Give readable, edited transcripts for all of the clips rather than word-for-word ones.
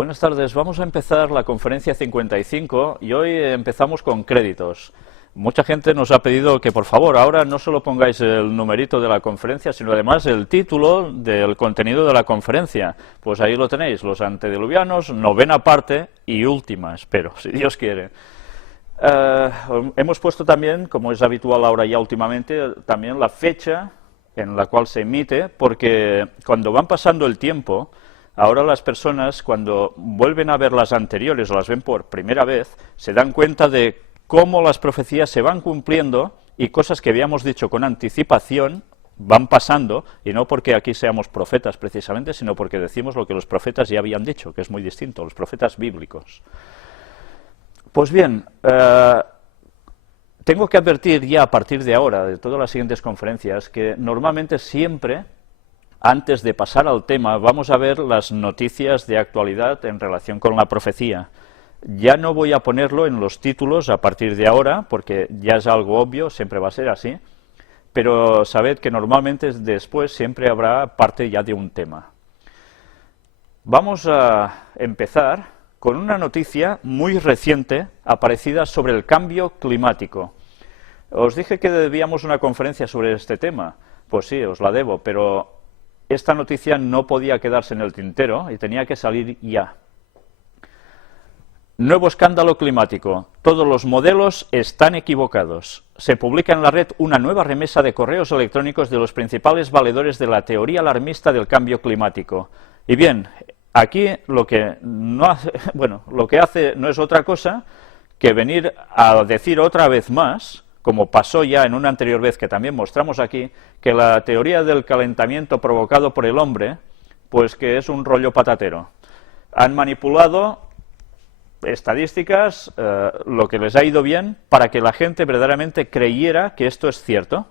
Buenas tardes, vamos a empezar la conferencia 55 y hoy empezamos con créditos. Mucha gente nos ha pedido que por favor ahora no solo pongáis el numerito de la conferencia, sino además el título del contenido de la conferencia. Pues ahí lo tenéis, los antediluvianos, novena parte y última, espero, si Dios quiere. Hemos puesto también, como es habitual ahora ya últimamente, también la fecha en la cual se emite, porque cuando van pasando el tiempo, ahora las personas cuando vuelven a ver las anteriores o las ven por primera vez, se dan cuenta de cómo las profecías se van cumpliendo y cosas que habíamos dicho con anticipación van pasando, y no porque aquí seamos profetas precisamente, sino porque decimos lo que los profetas ya habían dicho, que es muy distinto, los profetas bíblicos. Pues bien, tengo que advertir ya a partir de ahora, de todas las siguientes conferencias, que normalmente siempre, antes de pasar al tema, vamos a ver las noticias de actualidad en relación con la profecía. Ya no voy a ponerlo en los títulos a partir de ahora, porque ya es algo obvio, siempre va a ser así, pero sabed que normalmente después siempre habrá parte ya de un tema. Vamos a empezar con una noticia muy reciente aparecida sobre el cambio climático. Os dije que debíamos una conferencia sobre este tema, pues sí, os la debo, pero esta noticia no podía quedarse en el tintero y tenía que salir ya. Nuevo escándalo climático. Todos los modelos están equivocados. Se publica en la red una nueva remesa de correos electrónicos de los principales valedores de la teoría alarmista del cambio climático. Y bien, aquí lo que hace no es otra cosa que venir a decir otra vez más, como pasó ya en una anterior vez que también mostramos aquí, que la teoría del calentamiento provocado por el hombre, pues que es un rollo patatero. Han manipulado estadísticas, lo que les ha ido bien, para que la gente verdaderamente creyera que esto es cierto.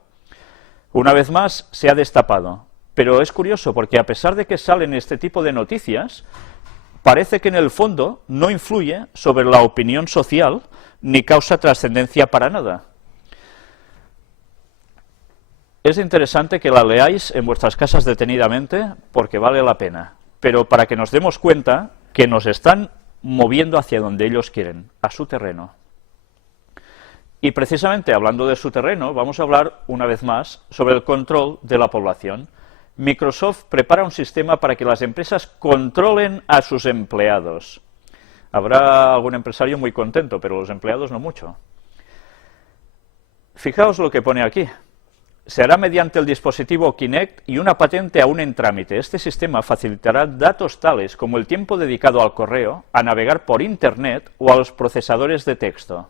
Una vez más, se ha destapado. Pero es curioso, porque a pesar de que salen este tipo de noticias, parece que en el fondo no influye sobre la opinión social, ni causa trascendencia para nada. Es interesante que la leáis en vuestras casas detenidamente, porque vale la pena. Pero para que nos demos cuenta que nos están moviendo hacia donde ellos quieren, a su terreno. Y precisamente hablando de su terreno, vamos a hablar una vez más sobre el control de la población. Microsoft prepara un sistema para que las empresas controlen a sus empleados. Habrá algún empresario muy contento, pero los empleados no mucho. Fijaos lo que pone aquí. Se hará mediante el dispositivo Kinect y una patente aún en trámite. Este sistema facilitará datos tales como el tiempo dedicado al correo, a navegar por Internet o a los procesadores de texto.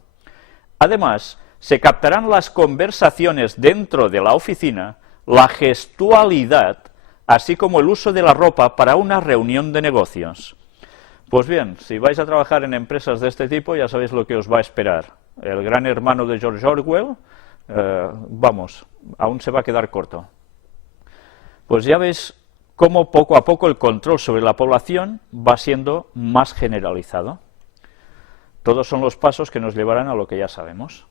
Además, se captarán las conversaciones dentro de la oficina, la gestualidad, así como el uso de la ropa para una reunión de negocios. Pues bien, si vais a trabajar en empresas de este tipo, ya sabéis lo que os va a esperar. El gran hermano de George Orwell, aún se va a quedar corto. Pues ya veis cómo poco a poco el control sobre la población va siendo más generalizado. Todos son los pasos que nos llevarán a lo que ya sabemos.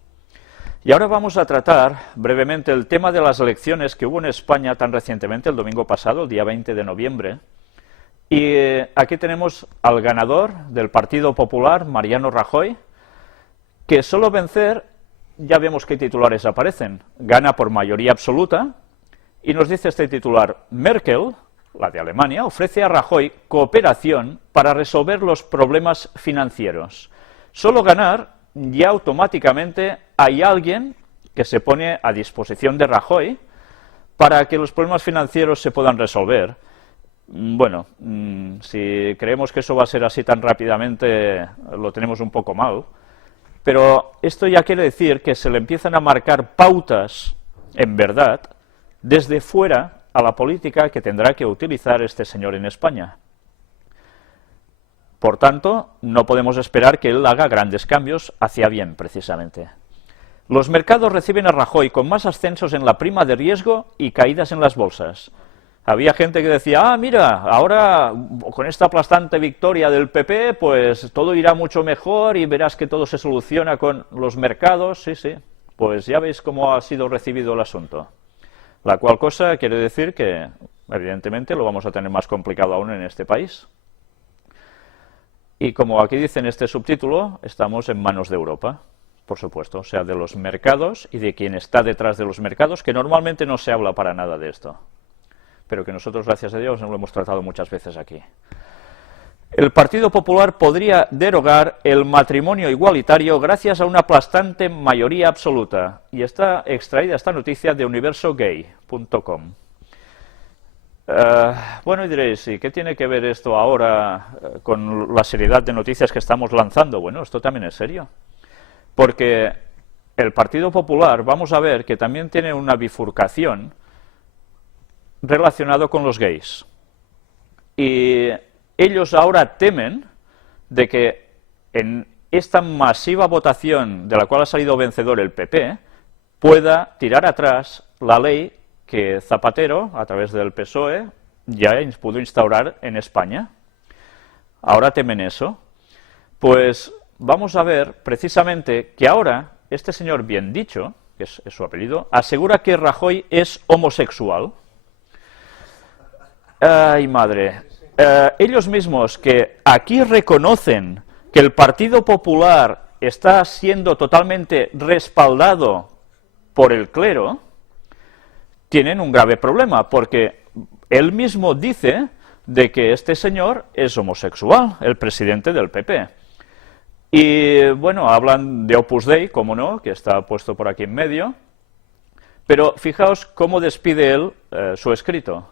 Y ahora vamos a tratar brevemente el tema de las elecciones que hubo en España tan recientemente, el domingo pasado, el día 20 de noviembre. Y aquí tenemos al ganador del Partido Popular, Mariano Rajoy, que solo vencer, ya vemos qué titulares aparecen, gana por mayoría absoluta, y nos dice este titular: Merkel, la de Alemania, ofrece a Rajoy cooperación para resolver los problemas financieros. Solo ganar, ya automáticamente hay alguien que se pone a disposición de Rajoy para que los problemas financieros se puedan resolver. Bueno, si creemos que eso va a ser así tan rápidamente, lo tenemos un poco mal. Pero esto ya quiere decir que se le empiezan a marcar pautas, en verdad, desde fuera a la política que tendrá que utilizar este señor en España. Por tanto, no podemos esperar que él haga grandes cambios hacia bien, precisamente. Los mercados reciben a Rajoy con más ascensos en la prima de riesgo y caídas en las bolsas. Había gente que decía, mira, ahora con esta aplastante victoria del PP, pues todo irá mucho mejor y verás que todo se soluciona con los mercados. Sí, sí, pues ya veis cómo ha sido recibido el asunto. La cual cosa quiere decir que, evidentemente, lo vamos a tener más complicado aún en este país. Y como aquí dice en este subtítulo, estamos en manos de Europa, por supuesto, o sea, de los mercados y de quien está detrás de los mercados, que normalmente no se habla para nada de esto, pero que nosotros, gracias a Dios, lo hemos tratado muchas veces aquí. El Partido Popular podría derogar el matrimonio igualitario gracias a una aplastante mayoría absoluta. Y está extraída esta noticia de universogay.com. Bueno, y diréis, ¿y qué tiene que ver esto ahora con la seriedad de noticias que estamos lanzando? Bueno, esto también es serio. Porque el Partido Popular, vamos a ver que también tiene una bifurcación relacionada con los gays. Y ellos ahora temen de que en esta masiva votación de la cual ha salido vencedor el PP, pueda tirar atrás la ley que Zapatero, a través del PSOE, ya pudo instaurar en España. Ahora temen eso. Pues vamos a ver precisamente que ahora este señor bien dicho, que es su apellido, asegura que Rajoy es homosexual. ¡Ay, madre! Ellos mismos que aquí reconocen que el Partido Popular está siendo totalmente respaldado por el clero, tienen un grave problema, porque él mismo dice de que este señor es homosexual, el presidente del PP. Y bueno, hablan de Opus Dei, como no, que está puesto por aquí en medio, pero fijaos cómo despide él su escrito.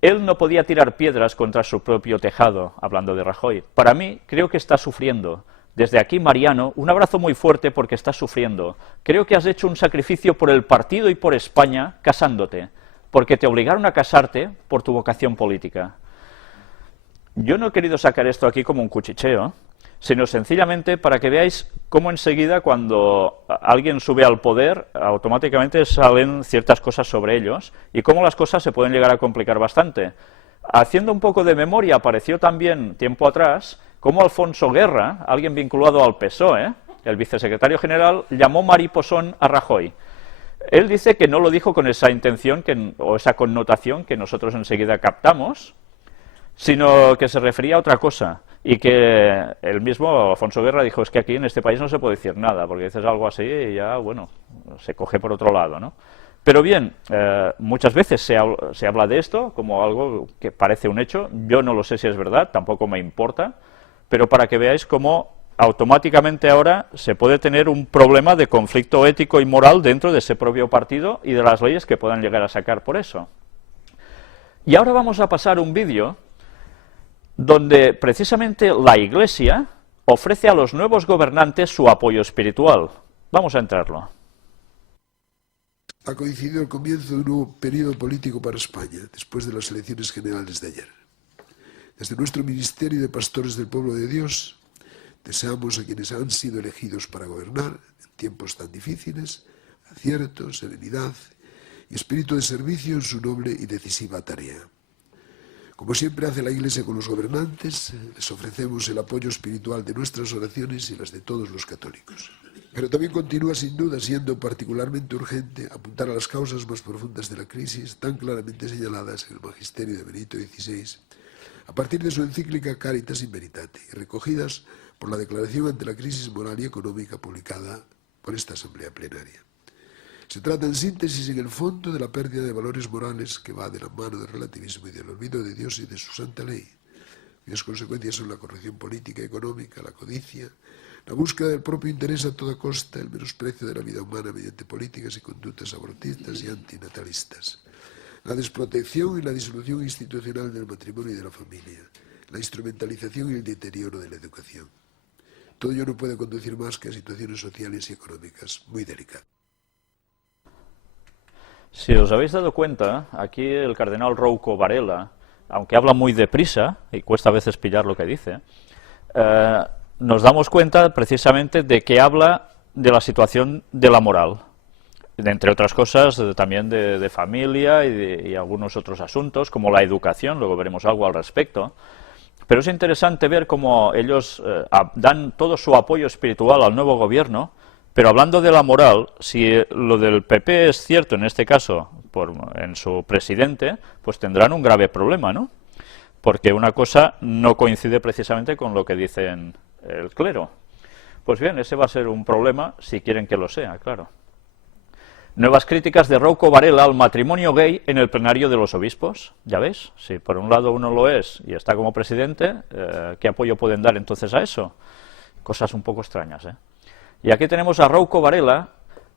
Él no podía tirar piedras contra su propio tejado, hablando de Rajoy. Para mí, creo que está sufriendo. Desde aquí, Mariano, un abrazo muy fuerte porque estás sufriendo. Creo que has hecho un sacrificio por el partido y por España casándote, porque te obligaron a casarte por tu vocación política. Yo no he querido sacar esto aquí como un cuchicheo, sino sencillamente para que veáis cómo enseguida cuando alguien sube al poder, automáticamente salen ciertas cosas sobre ellos, y cómo las cosas se pueden llegar a complicar bastante. Haciendo un poco de memoria, apareció también, tiempo atrás, cómo Alfonso Guerra, alguien vinculado al PSOE, el vicesecretario general, llamó mariposón a Rajoy. Él dice que no lo dijo con esa intención o esa connotación que nosotros enseguida captamos, sino que se refería a otra cosa, y que el mismo Alfonso Guerra dijo, es que aquí en este país no se puede decir nada, porque dices algo así y ya, bueno, se coge por otro lado, ¿no? Pero bien, muchas veces se habla de esto como algo que parece un hecho, yo no lo sé si es verdad, tampoco me importa, pero para que veáis cómo automáticamente ahora se puede tener un problema de conflicto ético y moral dentro de ese propio partido y de las leyes que puedan llegar a sacar por eso. Y ahora vamos a pasar un vídeo donde precisamente la Iglesia ofrece a los nuevos gobernantes su apoyo espiritual. Vamos a entrarlo. Ha coincidido el comienzo de un nuevo periodo político para España, después de las elecciones generales de ayer. Desde nuestro Ministerio de Pastores del Pueblo de Dios, deseamos a quienes han sido elegidos para gobernar en tiempos tan difíciles, acierto, serenidad y espíritu de servicio en su noble y decisiva tarea. Como siempre hace la Iglesia con los gobernantes, les ofrecemos el apoyo espiritual de nuestras oraciones y las de todos los católicos. Pero también continúa sin duda siendo particularmente urgente apuntar a las causas más profundas de la crisis, tan claramente señaladas en el Magisterio de Benedicto XVI, a partir de su encíclica Caritas in Veritate, y recogidas por la declaración ante la crisis moral y económica publicada por esta Asamblea Plenaria. Se trata en síntesis en el fondo de la pérdida de valores morales que va de la mano del relativismo y del olvido de Dios y de su santa ley, cuyas consecuencias son la corrección política y económica, la codicia, la búsqueda del propio interés a toda costa, el menosprecio de la vida humana mediante políticas y conductas abortistas y antinatalistas, la desprotección y la disolución institucional del matrimonio y de la familia, la instrumentalización y el deterioro de la educación. Todo ello no puede conducir más que a situaciones sociales y económicas muy delicadas. Si os habéis dado cuenta, aquí el cardenal Rouco Varela, aunque habla muy deprisa, y cuesta a veces pillar lo que dice, nos damos cuenta precisamente de que habla de la situación de la moral, entre otras cosas también de familia y algunos otros asuntos, como la educación, luego veremos algo al respecto. Pero es interesante ver cómo ellos dan todo su apoyo espiritual al nuevo gobierno, pero hablando de la moral, si lo del PP es cierto en este caso, en su presidente, pues tendrán un grave problema, ¿no? porque una cosa no coincide precisamente con lo que dicen el clero. Pues bien, ese va a ser un problema si quieren que lo sea, claro. Nuevas críticas de Rouco Varela al matrimonio gay en el plenario de los obispos. ¿Ya ves? Si por un lado uno lo es y está como presidente, ¿qué apoyo pueden dar entonces a eso? Cosas un poco extrañas, ¿eh? Y aquí tenemos a Rouco Varela,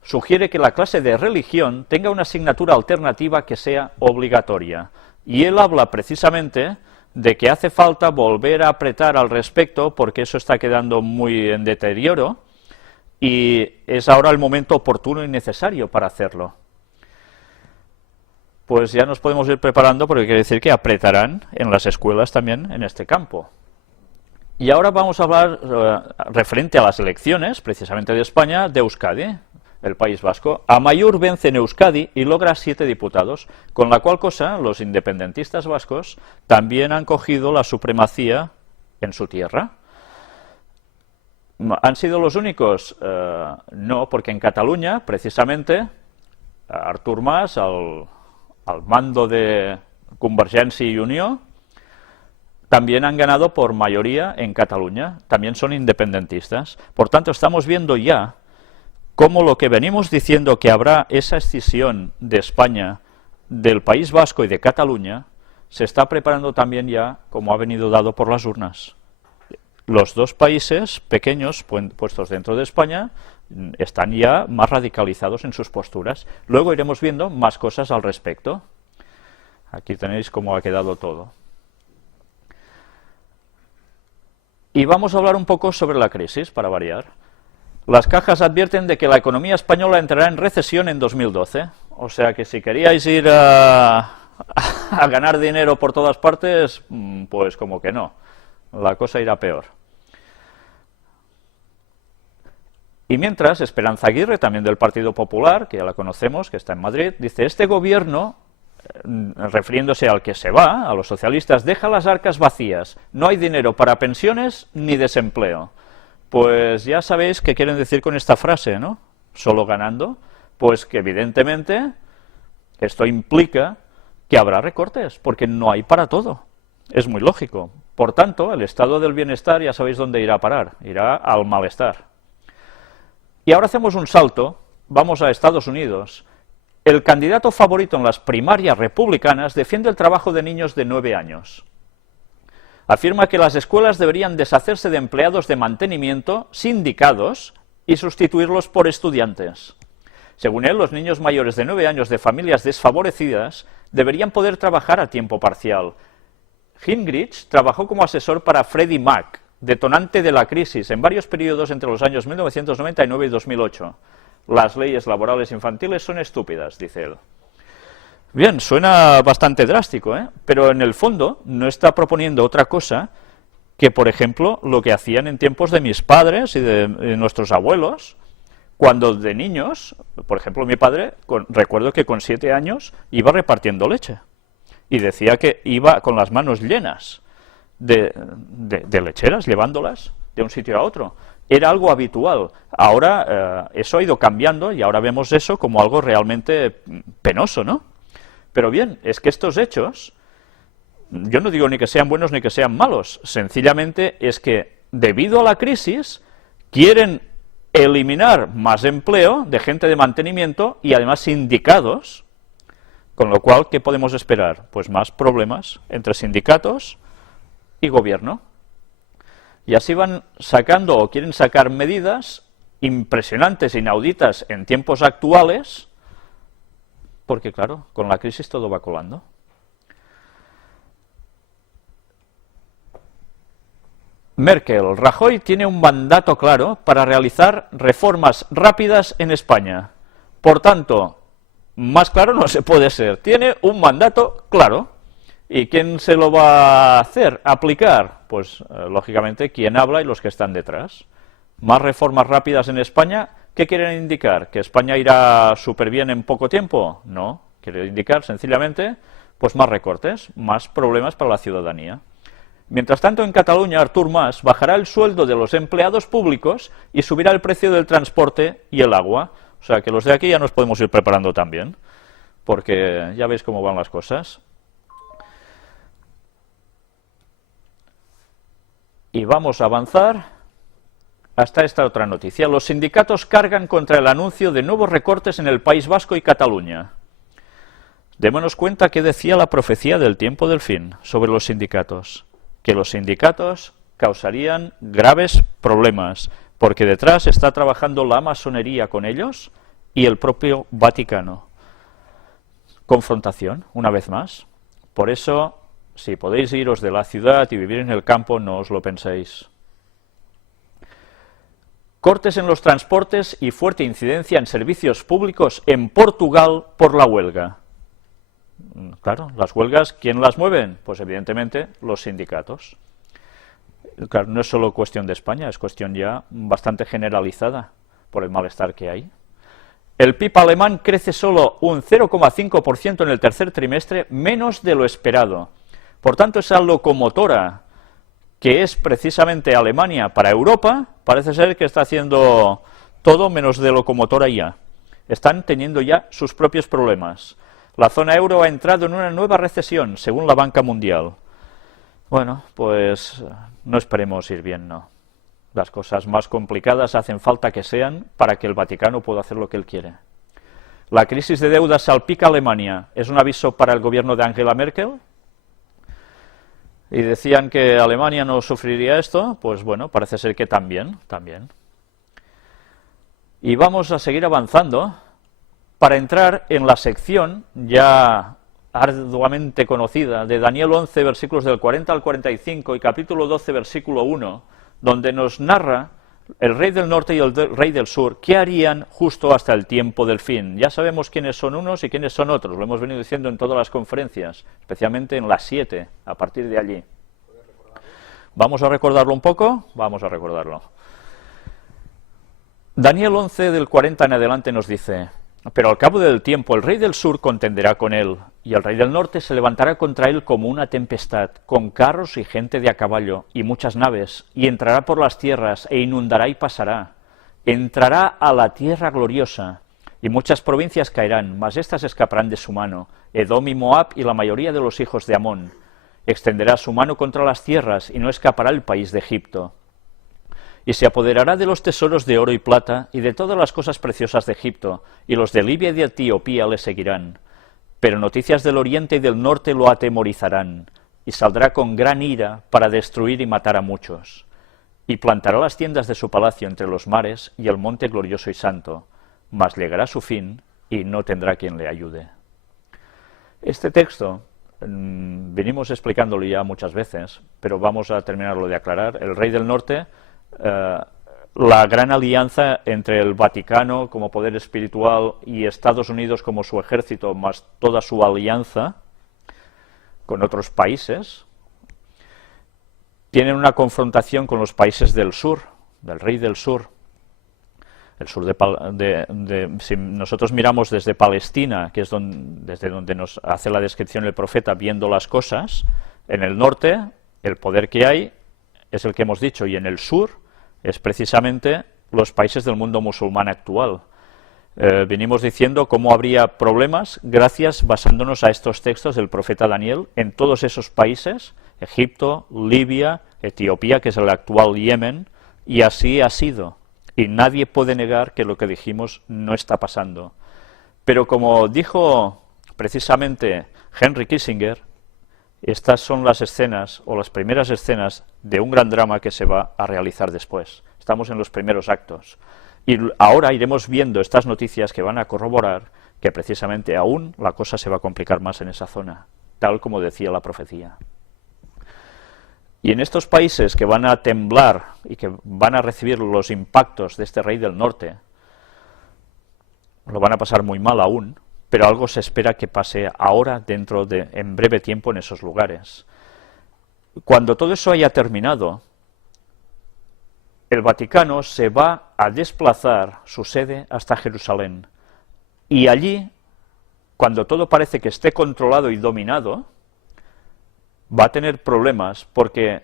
sugiere que la clase de religión tenga una asignatura alternativa que sea obligatoria. Y él habla precisamente de que hace falta volver a apretar al respecto porque eso está quedando muy en deterioro y es ahora el momento oportuno y necesario para hacerlo. Pues ya nos podemos ir preparando porque quiere decir que apretarán en las escuelas también en este campo. Y ahora vamos a hablar referente a las elecciones, precisamente de España, de Euskadi, el País Vasco. Amaiur vence en Euskadi y logra 7 diputados, con la cual cosa los independentistas vascos también han cogido la supremacía en su tierra. ¿Han sido los únicos? No, porque en Cataluña, precisamente, Artur Mas, al mando de Convergència i Unió, también han ganado por mayoría en Cataluña, también son independentistas. Por tanto, estamos viendo ya cómo lo que venimos diciendo que habrá esa escisión de España, del País Vasco y de Cataluña, se está preparando también ya como ha venido dado por las urnas. Los dos países pequeños puestos dentro de España están ya más radicalizados en sus posturas. Luego iremos viendo más cosas al respecto. Aquí tenéis cómo ha quedado todo. Y vamos a hablar un poco sobre la crisis, para variar. Las cajas advierten de que la economía española entrará en recesión en 2012. O sea que si queríais ir a ganar dinero por todas partes, pues como que no. La cosa irá peor. Y mientras, Esperanza Aguirre, también del Partido Popular, que ya la conocemos, que está en Madrid, dice: este gobierno, refiriéndose al que se va, a los socialistas, deja las arcas vacías, no hay dinero para pensiones ni desempleo. Pues ya sabéis qué quieren decir con esta frase, ¿no? Solo ganando. Pues que evidentemente esto implica que habrá recortes, porque no hay para todo. Es muy lógico. Por tanto, el estado del bienestar ya sabéis dónde irá a parar, irá al malestar. Y ahora hacemos un salto, vamos a Estados Unidos. El candidato favorito en las primarias republicanas defiende el trabajo de niños de 9 años. Afirma que las escuelas deberían deshacerse de empleados de mantenimiento sindicados y sustituirlos por estudiantes. Según él, los niños mayores de 9 años de familias desfavorecidas deberían poder trabajar a tiempo parcial. Gingrich trabajó como asesor para Freddie Mac, detonante de la crisis, en varios periodos entre los años 1999 y 2008. Las leyes laborales infantiles son estúpidas, dice él. Bien, suena bastante drástico, ¿eh? Pero en el fondo no está proponiendo otra cosa que, por ejemplo, lo que hacían en tiempos de mis padres y de nuestros abuelos, cuando de niños, por ejemplo, mi padre, recuerdo que con 7 años iba repartiendo leche y decía que iba con las manos llenas de lecheras, llevándolas de un sitio a otro. Era algo habitual. Ahora eso ha ido cambiando y ahora vemos eso como algo realmente penoso, ¿no? Pero bien, es que estos hechos, yo no digo ni que sean buenos ni que sean malos, sencillamente es que debido a la crisis quieren eliminar más empleo de gente de mantenimiento y además sindicados, con lo cual, ¿qué podemos esperar? Pues más problemas entre sindicatos y gobierno. Y así van sacando o quieren sacar medidas impresionantes, inauditas en tiempos actuales, porque claro, con la crisis todo va colando. Merkel, Rajoy tiene un mandato claro para realizar reformas rápidas en España. Por tanto, más claro no se puede ser. Tiene un mandato claro. ¿Y quién se lo va a hacer, aplicar? Pues, lógicamente, quien habla y los que están detrás. Más reformas rápidas en España. ¿Qué quieren indicar? ¿Que España irá súper bien en poco tiempo? No. Quiere indicar, sencillamente, pues más recortes, más problemas para la ciudadanía. Mientras tanto, en Cataluña, Artur Mas bajará el sueldo de los empleados públicos y subirá el precio del transporte y el agua. O sea, que los de aquí ya nos podemos ir preparando también, porque ya veis cómo van las cosas. Y vamos a avanzar hasta esta otra noticia. Los sindicatos cargan contra el anuncio de nuevos recortes en el País Vasco y Cataluña. Démonos cuenta que decía la profecía del tiempo del fin sobre los sindicatos, que los sindicatos causarían graves problemas, porque detrás está trabajando la masonería con ellos y el propio Vaticano. Confrontación, una vez más. Por eso, si podéis iros de la ciudad y vivir en el campo, no os lo penséis. Cortes en los transportes y fuerte incidencia en servicios públicos en Portugal por la huelga. Claro, las huelgas, ¿quién las mueven? Pues evidentemente los sindicatos. Claro, no es solo cuestión de España, es cuestión ya bastante generalizada por el malestar que hay. El PIB alemán crece solo un 0,5% en el tercer trimestre, menos de lo esperado. Por tanto, esa locomotora que es precisamente Alemania para Europa, parece ser que está haciendo todo menos de locomotora ya. Están teniendo ya sus propios problemas. La zona euro ha entrado en una nueva recesión, según la Banca Mundial. Bueno, pues no esperemos ir bien, no. Las cosas más complicadas hacen falta que sean para que el Vaticano pueda hacer lo que él quiere. La crisis de deuda salpica a Alemania. ¿Es un aviso para el gobierno de Angela Merkel? Y decían que Alemania no sufriría esto, pues bueno, parece ser que también. Y vamos a seguir avanzando para entrar en la sección ya arduamente conocida de Daniel 11, versículos del 40 al 45 y capítulo 12, versículo 1, donde nos narra el rey del norte y el rey del sur qué harían justo hasta el tiempo del fin. Ya sabemos quiénes son unos y quiénes son otros, lo hemos venido diciendo en todas las conferencias, especialmente en las 7, a partir de allí. ¿Vamos a recordarlo un poco? Vamos a recordarlo. Daniel 11, del 40 en adelante nos dice: pero al cabo del tiempo el rey del sur contenderá con él, y el rey del norte se levantará contra él como una tempestad, con carros y gente de a caballo, y muchas naves, y entrará por las tierras, e inundará y pasará. Entrará a la tierra gloriosa, y muchas provincias caerán, mas éstas escaparán de su mano, Edom y Moab y la mayoría de los hijos de Amón. Extenderá su mano contra las tierras, y no escapará el país de Egipto. Y se apoderará de los tesoros de oro y plata, y de todas las cosas preciosas de Egipto, y los de Libia y de Etiopía le seguirán. Pero noticias del oriente y del norte lo atemorizarán, y saldrá con gran ira para destruir y matar a muchos. Y plantará las tiendas de su palacio entre los mares y el monte glorioso y santo, mas llegará su fin, y no tendrá quien le ayude. Este texto venimos explicándolo ya muchas veces, pero vamos a terminarlo de aclarar. El rey del norte, la gran alianza entre el Vaticano como poder espiritual y Estados Unidos como su ejército, más toda su alianza con otros países, tienen una confrontación con los países del sur, del rey del sur. El sur si nosotros miramos desde Palestina, que es desde donde nos hace la descripción el profeta, viendo las cosas, en el norte el poder que hay es el que hemos dicho, y en el sur es precisamente los países del mundo musulmán actual. Venimos diciendo cómo habría problemas gracias, basándonos a estos textos del profeta Daniel, en todos esos países, Egipto, Libia, Etiopía, que es el actual Yemen, y así ha sido. Y nadie puede negar que lo que dijimos no está pasando. Pero como dijo precisamente Henry Kissinger, estas son las escenas, o las primeras escenas, de un gran drama que se va a realizar después. Estamos en los primeros actos. Y ahora iremos viendo estas noticias que van a corroborar que precisamente aún la cosa se va a complicar más en esa zona, tal como decía la profecía. Y en estos países que van a temblar y que van a recibir los impactos de este rey del norte, lo van a pasar muy mal aún, pero algo se espera que pase ahora, en breve tiempo, en esos lugares. Cuando todo eso haya terminado, el Vaticano se va a desplazar su sede hasta Jerusalén. Y allí, cuando todo parece que esté controlado y dominado, va a tener problemas porque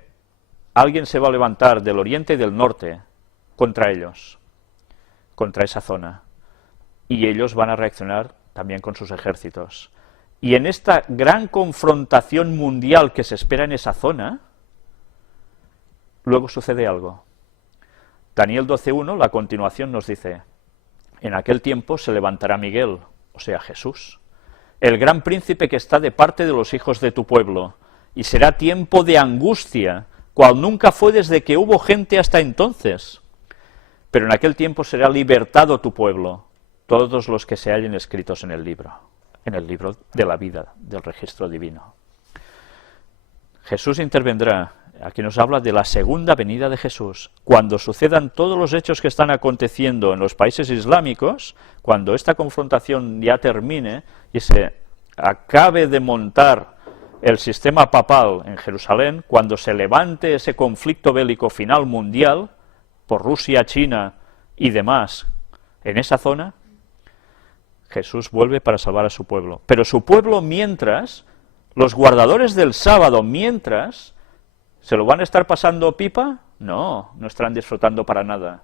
alguien se va a levantar del oriente y del norte contra ellos, contra esa zona. Y ellos van a reaccionar también con sus ejércitos. Y en esta gran confrontación mundial que se espera en esa zona, luego sucede algo. Daniel 12:1, la continuación nos dice: en aquel tiempo se levantará Miguel, o sea Jesús, el gran príncipe que está de parte de los hijos de tu pueblo, y será tiempo de angustia, cual nunca fue desde que hubo gente hasta entonces. Pero en aquel tiempo será libertado tu pueblo, todos los que se hallen escritos en el libro de la vida, del registro divino. Jesús intervendrá. Aquí nos habla de la segunda venida de Jesús. Cuando sucedan todos los hechos que están aconteciendo en los países islámicos, cuando esta confrontación ya termine y se acabe de montar el sistema papal en Jerusalén, cuando se levante ese conflicto bélico final mundial, por Rusia, China y demás, en esa zona, Jesús vuelve para salvar a su pueblo. Pero su pueblo, mientras, los guardadores del sábado, mientras, ¿se lo van a estar pasando pipa? No, no estarán disfrutando para nada,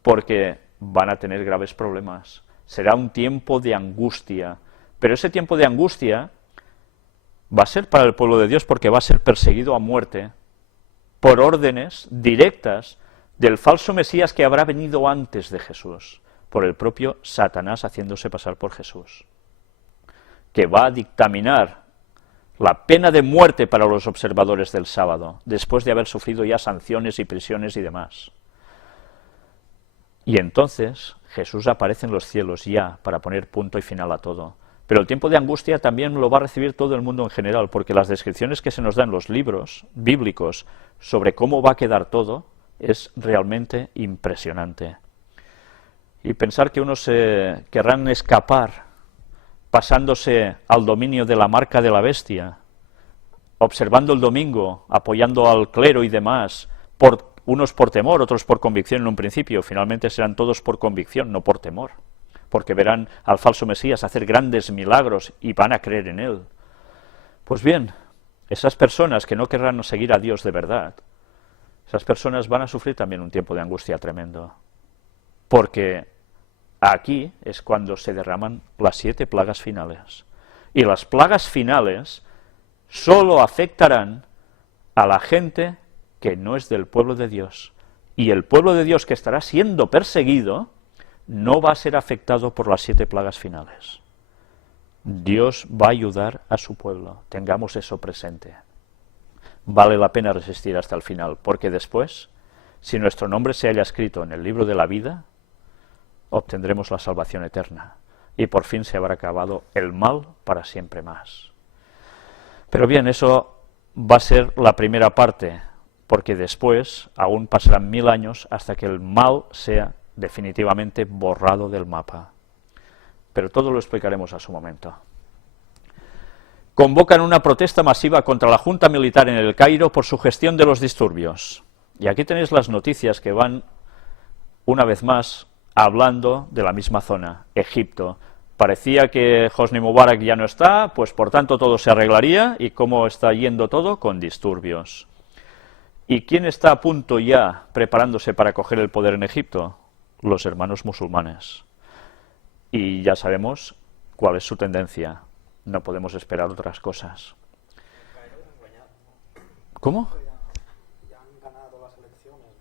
porque van a tener graves problemas. Será un tiempo de angustia, pero ese tiempo de angustia va a ser para el pueblo de Dios porque va a ser perseguido a muerte por órdenes directas del falso Mesías que habrá venido antes de Jesús, por el propio Satanás haciéndose pasar por Jesús, que va a dictaminar la pena de muerte para los observadores del sábado, después de haber sufrido ya sanciones y prisiones y demás. Y entonces Jesús aparece en los cielos ya para poner punto y final a todo. Pero el tiempo de angustia también lo va a recibir todo el mundo en general, porque las descripciones que se nos dan en los libros bíblicos sobre cómo va a quedar todo es realmente impresionante. Y pensar que unos querrán escapar pasándose al dominio de la marca de la bestia, observando el domingo, apoyando al clero y demás, unos por temor, otros por convicción en un principio, finalmente serán todos por convicción, no por temor, porque verán al falso Mesías hacer grandes milagros y van a creer en él. Pues bien, esas personas que no querrán seguir a Dios de verdad, esas personas van a sufrir también un tiempo de angustia tremendo, porque aquí es cuando se derraman las 7 plagas finales. Y las plagas finales solo afectarán a la gente que no es del pueblo de Dios. Y el pueblo de Dios que estará siendo perseguido no va a ser afectado por las 7 plagas finales. Dios va a ayudar a su pueblo, tengamos eso presente. Vale la pena resistir hasta el final, porque después, si nuestro nombre se halla escrito en el libro de la vida, obtendremos la salvación eterna, y por fin se habrá acabado el mal para siempre más. Pero bien, eso va a ser la primera parte, porque después aún pasarán 1000 años hasta que el mal sea definitivamente borrado del mapa. Pero todo lo explicaremos a su momento. Convocan una protesta masiva contra la Junta Militar en el Cairo por su gestión de los disturbios. Y aquí tenéis las noticias que van, una vez más, hablando de la misma zona, Egipto. Parecía que Hosni Mubarak ya no está, pues por tanto todo se arreglaría, y cómo está yendo todo, con disturbios. ¿Y quién está a punto ya preparándose para coger el poder en Egipto? Los hermanos musulmanes. Y ya sabemos cuál es su tendencia. No podemos esperar otras cosas. ¿Cómo? Ya han ganado las elecciones,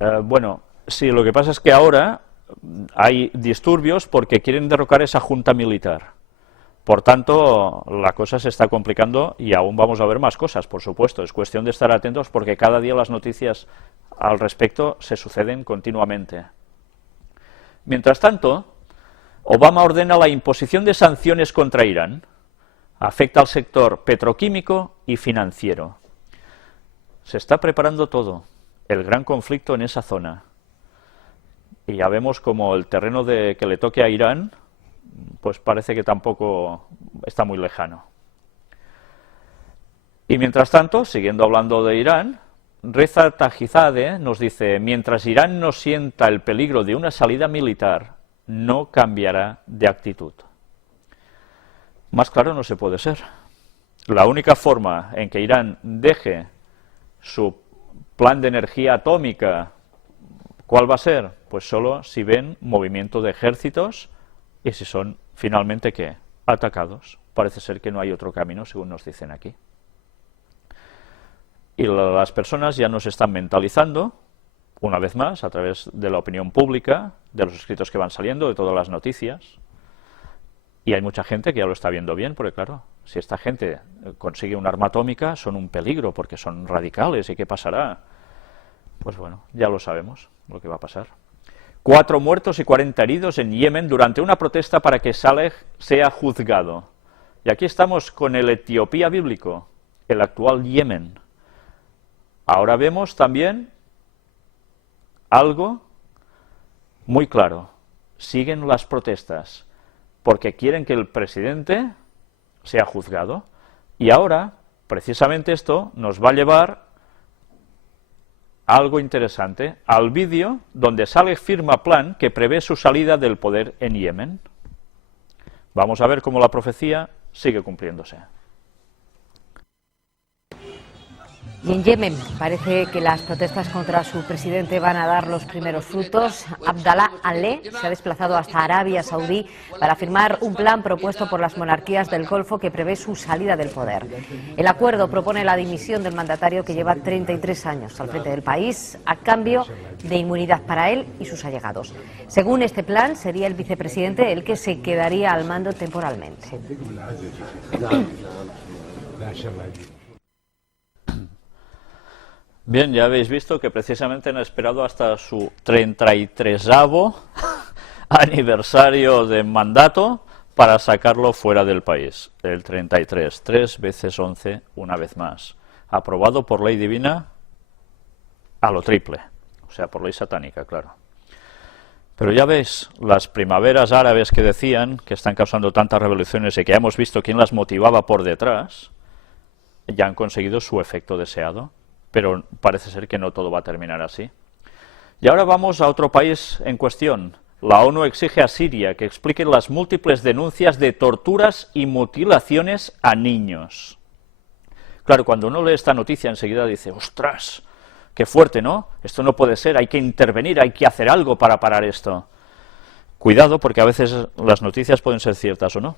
¿no? Bueno, sí, lo que pasa es que ahora hay disturbios porque quieren derrocar esa junta militar. Por tanto, la cosa se está complicando y aún vamos a ver más cosas, por supuesto. Es cuestión de estar atentos porque cada día las noticias al respecto se suceden continuamente. Mientras tanto, Obama ordena la imposición de sanciones contra Irán. Afecta al sector petroquímico y financiero. Se está preparando todo, el gran conflicto en esa zona. Y ya vemos como el terreno que le toque a Irán, pues parece que tampoco está muy lejano. Y mientras tanto, siguiendo hablando de Irán, Reza Tajizadeh nos dice: mientras Irán no sienta el peligro de una salida militar, no cambiará de actitud. Más claro no se puede ser. La única forma en que Irán deje su plan de energía atómica, ¿cuál va a ser? Pues solo si ven movimiento de ejércitos y si son finalmente, ¿qué? Atacados. Parece ser que no hay otro camino, según nos dicen aquí. Y las personas ya nos están mentalizando, una vez más, a través de la opinión pública, de los escritos que van saliendo, de todas las noticias. Y hay mucha gente que ya lo está viendo bien, porque claro, si esta gente consigue un arma atómica, son un peligro, porque son radicales, ¿y qué pasará? Pues bueno, ya lo sabemos, lo que va a pasar. 4 muertos y 40 heridos en Yemen durante una protesta para que Saleh sea juzgado. Y aquí estamos con el Etiopía bíblico, el actual Yemen. Ahora vemos también algo muy claro. Siguen las protestas porque quieren que el presidente sea juzgado. Y ahora, precisamente esto nos va a llevar a algo interesante, al vídeo donde Saleh firma plan que prevé su salida del poder en Yemen. Vamos a ver cómo la profecía sigue cumpliéndose. Y en Yemen parece que las protestas contra su presidente van a dar los primeros frutos. Abdallah Aleh se ha desplazado hasta Arabia Saudí para firmar un plan propuesto por las monarquías del Golfo que prevé su salida del poder. El acuerdo propone la dimisión del mandatario que lleva 33 años al frente del país a cambio de inmunidad para él y sus allegados. Según este plan, sería el vicepresidente el que se quedaría al mando temporalmente. Bien, ya habéis visto que precisamente han esperado hasta su 33º aniversario de mandato para sacarlo fuera del país. El 33, 3 veces 11, una vez más. Aprobado por ley divina a lo triple, o sea, por ley satánica, claro. Pero ya veis, las primaveras árabes que decían que están causando tantas revoluciones y que ya hemos visto quién las motivaba por detrás, ya han conseguido su efecto deseado. Pero parece ser que no todo va a terminar así. Y ahora vamos a otro país en cuestión. La ONU exige a Siria que explique las múltiples denuncias de torturas y mutilaciones a niños. Claro, cuando uno lee esta noticia enseguida dice, ¡ostras! ¡Qué fuerte!, ¿no? Esto no puede ser, hay que intervenir, hay que hacer algo para parar esto. Cuidado, porque a veces las noticias pueden ser ciertas o no.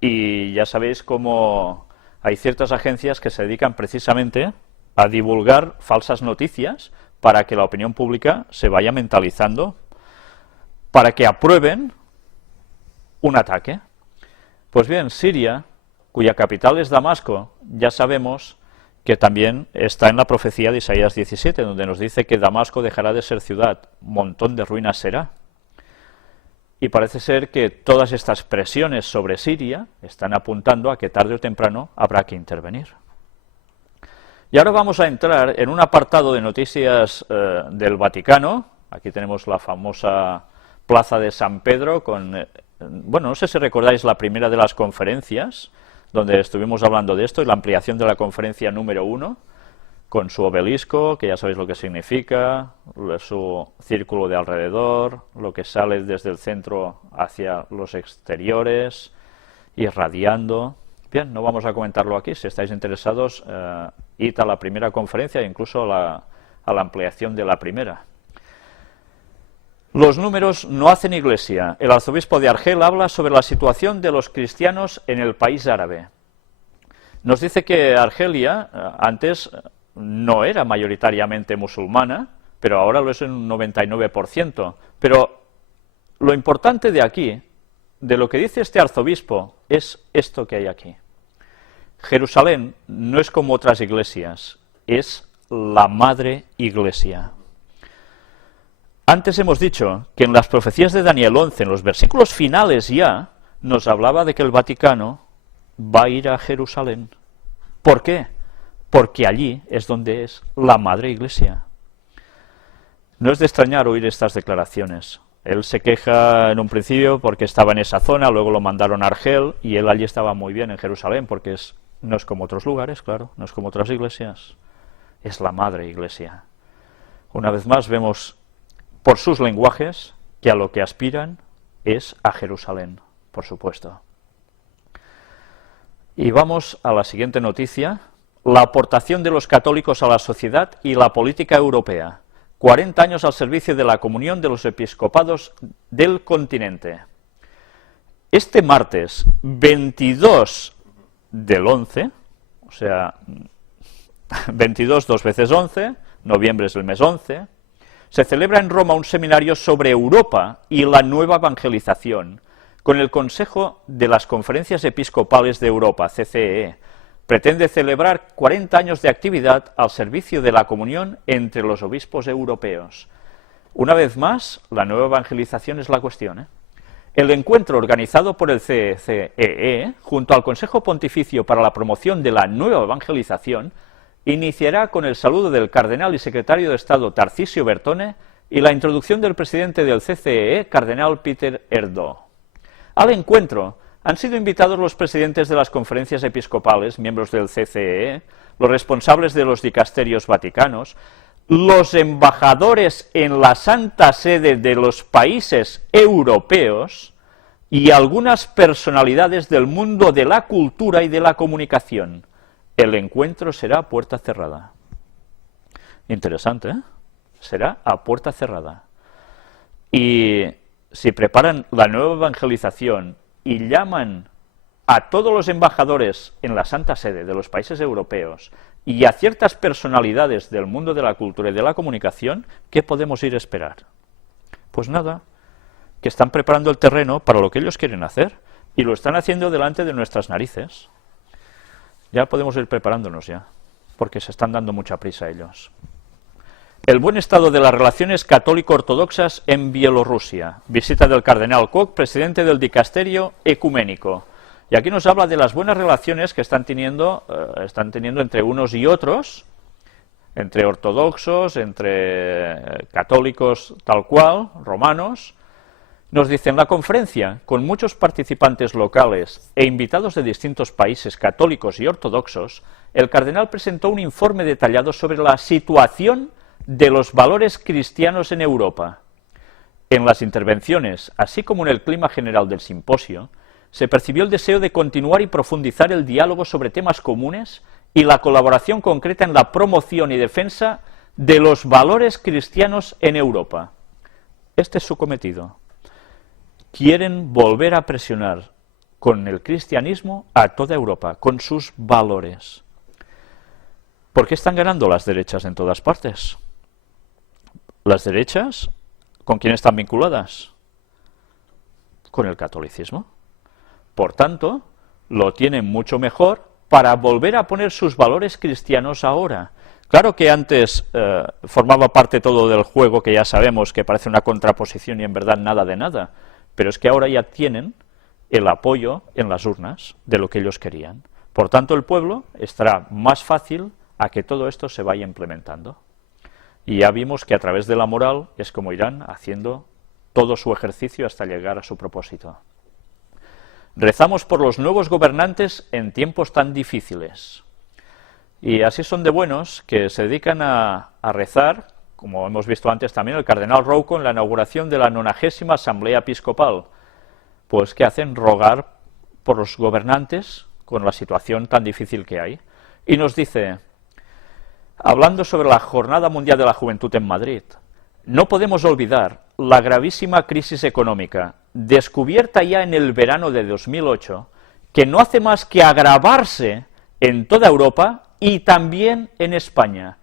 Y ya sabéis cómo hay ciertas agencias que se dedican precisamente a divulgar falsas noticias para que la opinión pública se vaya mentalizando, para que aprueben un ataque. Pues bien, Siria, cuya capital es Damasco, ya sabemos que también está en la profecía de Isaías 17, donde nos dice que Damasco dejará de ser ciudad, montón de ruinas será. Y parece ser que todas estas presiones sobre Siria están apuntando a que tarde o temprano habrá que intervenir. Y ahora vamos a entrar en un apartado de noticias del Vaticano. Aquí tenemos la famosa Plaza de San Pedro con, bueno, no sé si recordáis la primera de las conferencias, donde estuvimos hablando de esto, y la ampliación de la conferencia número 1, con su obelisco, que ya sabéis lo que significa, su círculo de alrededor, lo que sale desde el centro hacia los exteriores, irradiando. Bien, no vamos a comentarlo aquí, si estáis interesados, id a la primera conferencia e incluso a la ampliación de la primera. Los números no hacen iglesia. El arzobispo de Argel habla sobre la situación de los cristianos en el país árabe. Nos dice que Argelia antes no era mayoritariamente musulmana, pero ahora lo es en un 99%. Pero lo importante de aquí, de lo que dice este arzobispo, es esto que hay aquí. Jerusalén no es como otras iglesias, es la madre iglesia. Antes hemos dicho que en las profecías de Daniel 11, en los versículos finales ya, nos hablaba de que el Vaticano va a ir a Jerusalén. ¿Por qué? Porque allí es donde es la madre iglesia. No es de extrañar oír estas declaraciones. Él se queja en un principio porque estaba en esa zona, luego lo mandaron a Argel y él allí estaba muy bien en Jerusalén porque no es como otros lugares, claro, no es como otras iglesias, es la madre iglesia. Una vez más vemos por sus lenguajes que a lo que aspiran es a Jerusalén, por supuesto. Y vamos a la siguiente noticia, la aportación de los católicos a la sociedad y la política europea. 40 años al servicio de la comunión de los episcopados del continente. Este martes 22 del 11, o sea, 22, 2 veces 11, noviembre es el mes 11, se celebra en Roma un seminario sobre Europa y la nueva evangelización, con el Consejo de las Conferencias Episcopales de Europa, CCEE. Pretende celebrar 40 años de actividad al servicio de la comunión entre los obispos europeos. Una vez más, la nueva evangelización es la cuestión, ¿eh? El encuentro organizado por el CCEE, junto al Consejo Pontificio para la Promoción de la Nueva Evangelización, iniciará con el saludo del cardenal y secretario de Estado Tarcisio Bertone y la introducción del presidente del CCEE, cardenal Peter Erdo. Al encuentro han sido invitados los presidentes de las conferencias episcopales, miembros del CCEE, los responsables de los dicasterios vaticanos, los embajadores en la Santa Sede de los países europeos y algunas personalidades del mundo de la cultura y de la comunicación. El encuentro será a puerta cerrada. Interesante, ¿eh? Será a puerta cerrada. Y si preparan la nueva evangelización y llaman a todos los embajadores en la Santa Sede de los países europeos y a ciertas personalidades del mundo de la cultura y de la comunicación, ¿qué podemos ir a esperar? Pues nada, que están preparando el terreno para lo que ellos quieren hacer, y lo están haciendo delante de nuestras narices. Ya podemos ir preparándonos ya, porque se están dando mucha prisa ellos. El buen estado de las relaciones católico-ortodoxas en Bielorrusia. Visita del cardenal Koch, presidente del dicasterio ecuménico. Y aquí nos habla de las buenas relaciones que están teniendo entre unos y otros, entre ortodoxos, entre católicos tal cual, romanos. Nos dice, en la conferencia, con muchos participantes locales e invitados de distintos países católicos y ortodoxos, el cardenal presentó un informe detallado sobre la situación de los valores cristianos en Europa. En las intervenciones, así como en el clima general del simposio, se percibió el deseo de continuar y profundizar el diálogo sobre temas comunes y la colaboración concreta en la promoción y defensa de los valores cristianos en Europa. Este es su cometido. Quieren volver a presionar con el cristianismo a toda Europa, con sus valores. ¿Por qué están ganando las derechas en todas partes? Las derechas, ¿con quién están vinculadas? Con el catolicismo. Por tanto, lo tienen mucho mejor para volver a poner sus valores cristianos ahora. Claro que antes formaba parte todo del juego, que ya sabemos que parece una contraposición y en verdad nada de nada, pero es que ahora ya tienen el apoyo en las urnas de lo que ellos querían. Por tanto, el pueblo estará más fácil a que todo esto se vaya implementando. Y ya vimos que a través de la moral es como irán haciendo todo su ejercicio hasta llegar a su propósito. Rezamos por los nuevos gobernantes en tiempos tan difíciles. Y así son de buenos que se dedican a rezar, como hemos visto antes también el cardenal Rouco en la inauguración de la 90ª Asamblea Episcopal. Pues ¿qué hacen? Rogar por los gobernantes con la situación tan difícil que hay. Y nos dice, hablando sobre la Jornada Mundial de la Juventud en Madrid, no podemos olvidar la gravísima crisis económica, descubierta ya en el verano de 2008, que no hace más que agravarse en toda Europa y también en España.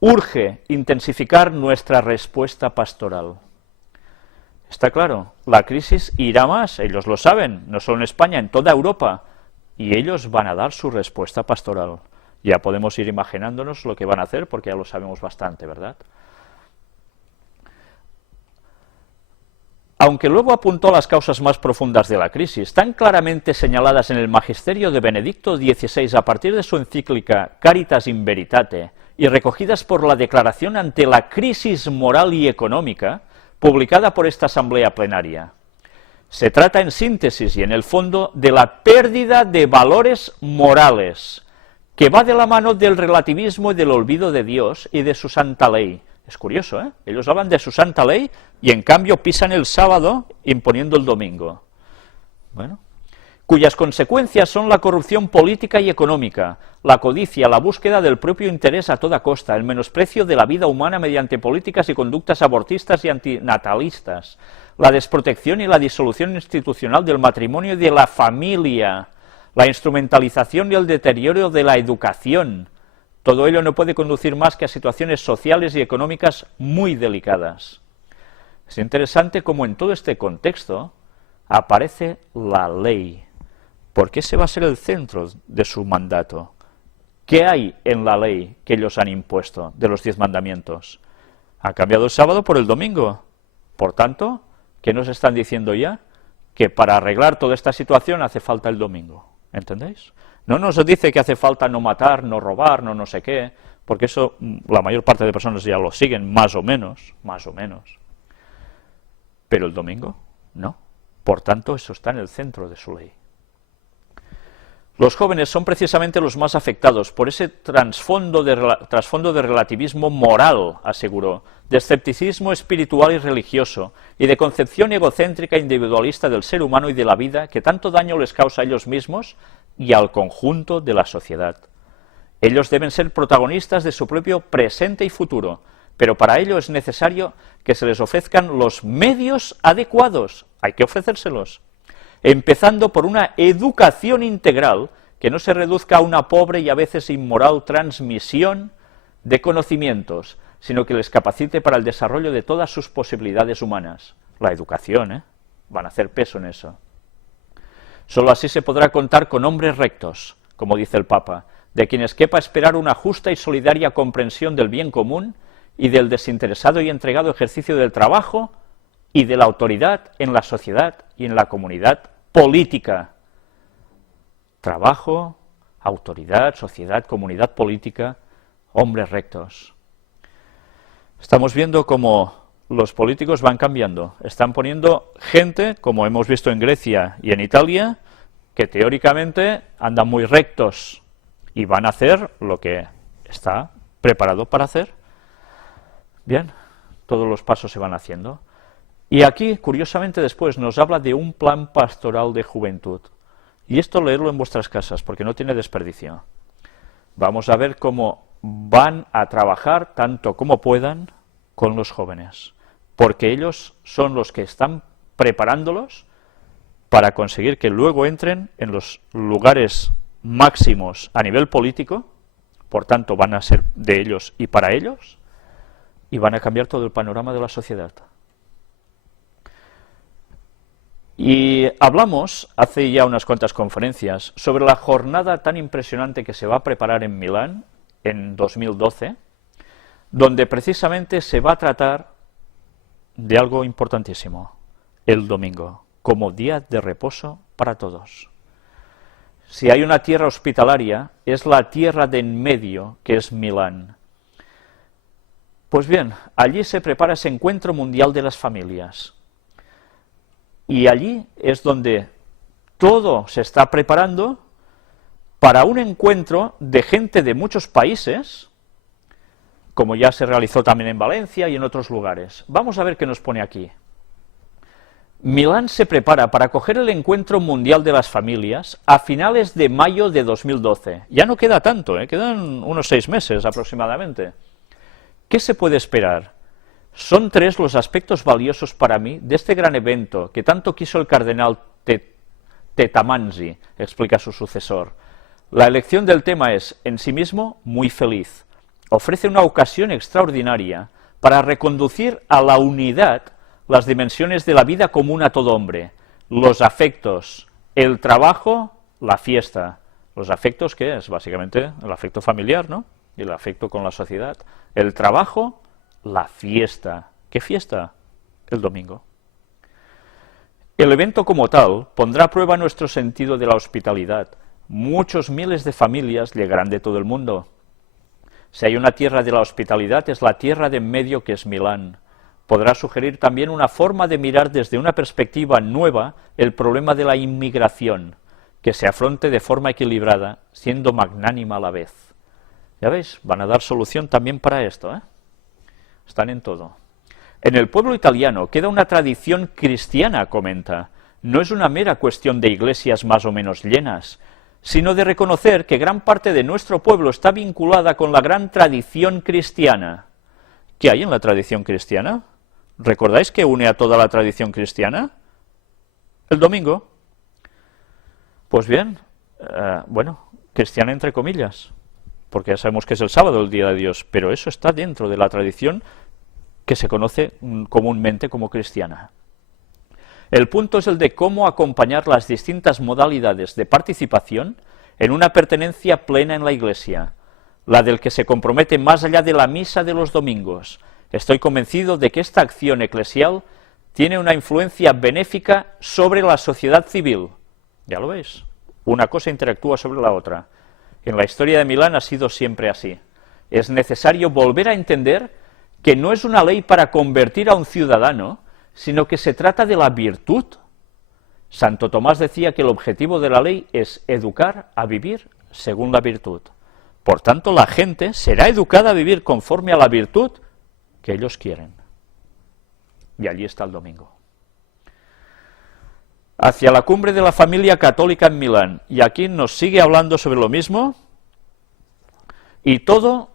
Urge intensificar nuestra respuesta pastoral. Está claro, la crisis irá más, ellos lo saben, no solo en España, en toda Europa, y ellos van a dar su respuesta pastoral. Ya podemos ir imaginándonos lo que van a hacer, porque ya lo sabemos bastante, ¿verdad? Aunque luego apuntó las causas más profundas de la crisis, tan claramente señaladas en el magisterio de Benedicto XVI a partir de su encíclica Caritas in Veritate y recogidas por la declaración ante la crisis moral y económica, publicada por esta asamblea plenaria. Se trata en síntesis y en el fondo de la pérdida de valores morales, que va de la mano del relativismo y del olvido de Dios y de su santa ley. Es curioso, ¿eh? Ellos hablan de su santa ley y en cambio pisan el sábado imponiendo el domingo. Bueno, cuyas consecuencias son la corrupción política y económica, la codicia, la búsqueda del propio interés a toda costa, el menosprecio de la vida humana mediante políticas y conductas abortistas y antinatalistas, la desprotección y la disolución institucional del matrimonio y de la familia, la instrumentalización y el deterioro de la educación, Todo ello no puede conducir más que a situaciones sociales y económicas muy delicadas. Es interesante cómo en todo este contexto aparece la ley, porque ese va a ser el centro de su mandato. ¿Qué hay en la ley que ellos han impuesto de los 10 mandamientos? Han cambiado el sábado por el domingo. Por tanto, ¿qué nos están diciendo ya? Que para arreglar toda esta situación hace falta el domingo. ¿Entendéis? No nos dice que hace falta no matar, no robar, no sé qué, porque eso la mayor parte de personas ya lo siguen, más o menos. Pero el domingo, no. Por tanto, eso está en el centro de su ley. Los jóvenes son precisamente los más afectados por ese trasfondo de relativismo moral, aseguró, de escepticismo espiritual y religioso, y de concepción egocéntrica e individualista del ser humano y de la vida que tanto daño les causa a ellos mismos y al conjunto de la sociedad. Ellos deben ser protagonistas de su propio presente y futuro, pero para ello es necesario que se les ofrezcan los medios adecuados, hay que ofrecérselos, empezando por una educación integral que no se reduzca a una pobre y a veces inmoral transmisión de conocimientos, sino que les capacite para el desarrollo de todas sus posibilidades humanas. La educación, van a hacer peso en eso. Solo así se podrá contar con hombres rectos, como dice el Papa, de quienes quepa esperar una justa y solidaria comprensión del bien común y del desinteresado y entregado ejercicio del trabajo y de la autoridad en la sociedad y en la comunidad política. Trabajo, autoridad, sociedad, comunidad política, hombres rectos. Estamos viendo cómo los políticos van cambiando, están poniendo gente, como hemos visto en Grecia y en Italia, que teóricamente andan muy rectos y van a hacer lo que está preparado para hacer. Bien, todos los pasos se van haciendo. Y aquí, curiosamente, después nos habla de un plan pastoral de juventud. Y esto leerlo en vuestras casas, porque no tiene desperdicio. Vamos a ver cómo van a trabajar tanto como puedan con los jóvenes, porque ellos son los que están preparándolos para conseguir que luego entren en los lugares máximos a nivel político, por tanto van a ser de ellos y para ellos, y van a cambiar todo el panorama de la sociedad. Y hablamos, hace ya unas cuantas conferencias, sobre la jornada tan impresionante que se va a preparar en Milán en 2012, donde precisamente se va a tratar de algo importantísimo, el domingo, como día de reposo para todos. Si hay una tierra hospitalaria, es la tierra de en medio, que es Milán. Pues bien, allí se prepara ese encuentro mundial de las familias. Y allí es donde todo se está preparando para un encuentro de gente de muchos países, como ya se realizó también en Valencia y en otros lugares. Vamos a ver qué nos pone aquí. Milán se prepara para acoger el encuentro mundial de las familias a finales de mayo de 2012. Ya no queda tanto, quedan unos 6 meses aproximadamente. ¿Qué se puede esperar? Son 3 los aspectos valiosos para mí de este gran evento que tanto quiso el cardenal Tetamanzi, explica su sucesor. La elección del tema es, en sí mismo, muy feliz. Ofrece una ocasión extraordinaria para reconducir a la unidad las dimensiones de la vida común a todo hombre, los afectos, el trabajo, la fiesta. ¿Los afectos qué es? Básicamente el afecto familiar, ¿no? Y el afecto con la sociedad. El trabajo, la fiesta. ¿Qué fiesta? El domingo. El evento como tal pondrá a prueba nuestro sentido de la hospitalidad. Muchos miles de familias llegarán de todo el mundo. Si hay una tierra de la hospitalidad, es la tierra de en medio que es Milán. Podrá sugerir también una forma de mirar desde una perspectiva nueva el problema de la inmigración, que se afronte de forma equilibrada, siendo magnánima a la vez. Ya veis, van a dar solución también para esto, Están en todo. En el pueblo italiano queda una tradición cristiana, comenta. No es una mera cuestión de iglesias más o menos llenas, sino de reconocer que gran parte de nuestro pueblo está vinculada con la gran tradición cristiana. ¿Qué hay en la tradición cristiana? ¿Recordáis que une a toda la tradición cristiana? El domingo. Pues bien, cristiana entre comillas. porque ya sabemos que es el sábado el día de Dios, pero eso está dentro de la tradición que se conoce comúnmente como cristiana. El punto es el de cómo acompañar las distintas modalidades de participación en una pertenencia plena en la Iglesia, la del que se compromete más allá de la misa de los domingos. Estoy convencido de que esta acción eclesial tiene una influencia benéfica sobre la sociedad civil. Ya lo veis, una cosa interactúa sobre la otra. En la historia de Milán ha sido siempre así. Es necesario volver a entender que no es una ley para convertir a un ciudadano, sino que se trata de la virtud. Santo Tomás decía que el objetivo de la ley es educar a vivir según la virtud. Por tanto, la gente será educada a vivir conforme a la virtud que ellos quieren. Y allí está el domingo. Hacia la cumbre de la familia católica en Milán. Y aquí nos sigue hablando sobre lo mismo. Y todo,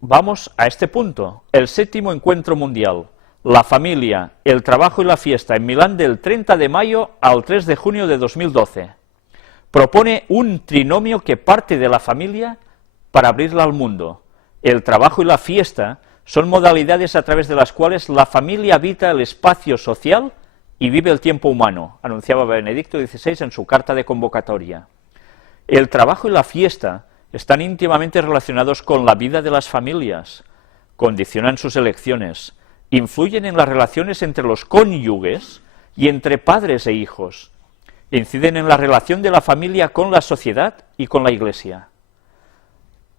vamos a este punto, el 7º encuentro mundial. La familia, el trabajo y la fiesta en Milán del 30 de mayo al 3 de junio de 2012. Propone un trinomio que parte de la familia para abrirla al mundo. El trabajo y la fiesta son modalidades a través de las cuales la familia habita el espacio social y vive el tiempo humano, anunciaba Benedicto XVI en su carta de convocatoria. El trabajo y la fiesta están íntimamente relacionados con la vida de las familias, condicionan sus elecciones, influyen en las relaciones entre los cónyuges y entre padres e hijos, inciden en la relación de la familia con la sociedad y con la Iglesia.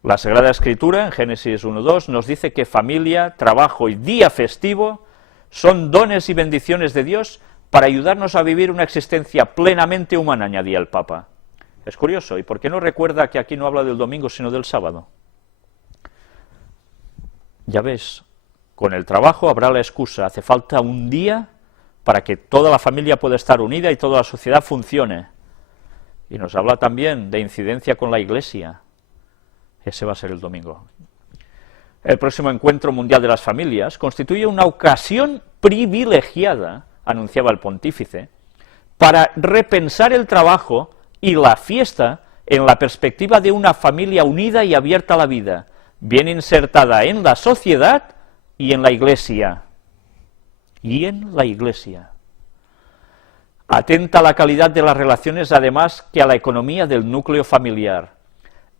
La Sagrada Escritura, en Génesis 1:2, nos dice que familia, trabajo y día festivo son dones y bendiciones de Dios para ayudarnos a vivir una existencia plenamente humana, añadía el Papa. Es curioso, ¿y por qué no recuerda que aquí no habla del domingo sino del sábado? Ya ves, con el trabajo habrá la excusa, hace falta un día para que toda la familia pueda estar unida y toda la sociedad funcione. Y nos habla también de incidencia con la Iglesia. Ese va a ser el domingo. El próximo encuentro mundial de las familias constituye una ocasión privilegiada, anunciaba el pontífice, para repensar el trabajo y la fiesta en la perspectiva de una familia unida y abierta a la vida, bien insertada en la sociedad y en la Iglesia. Y en la Iglesia. Atenta a la calidad de las relaciones, además que a la economía del núcleo familiar.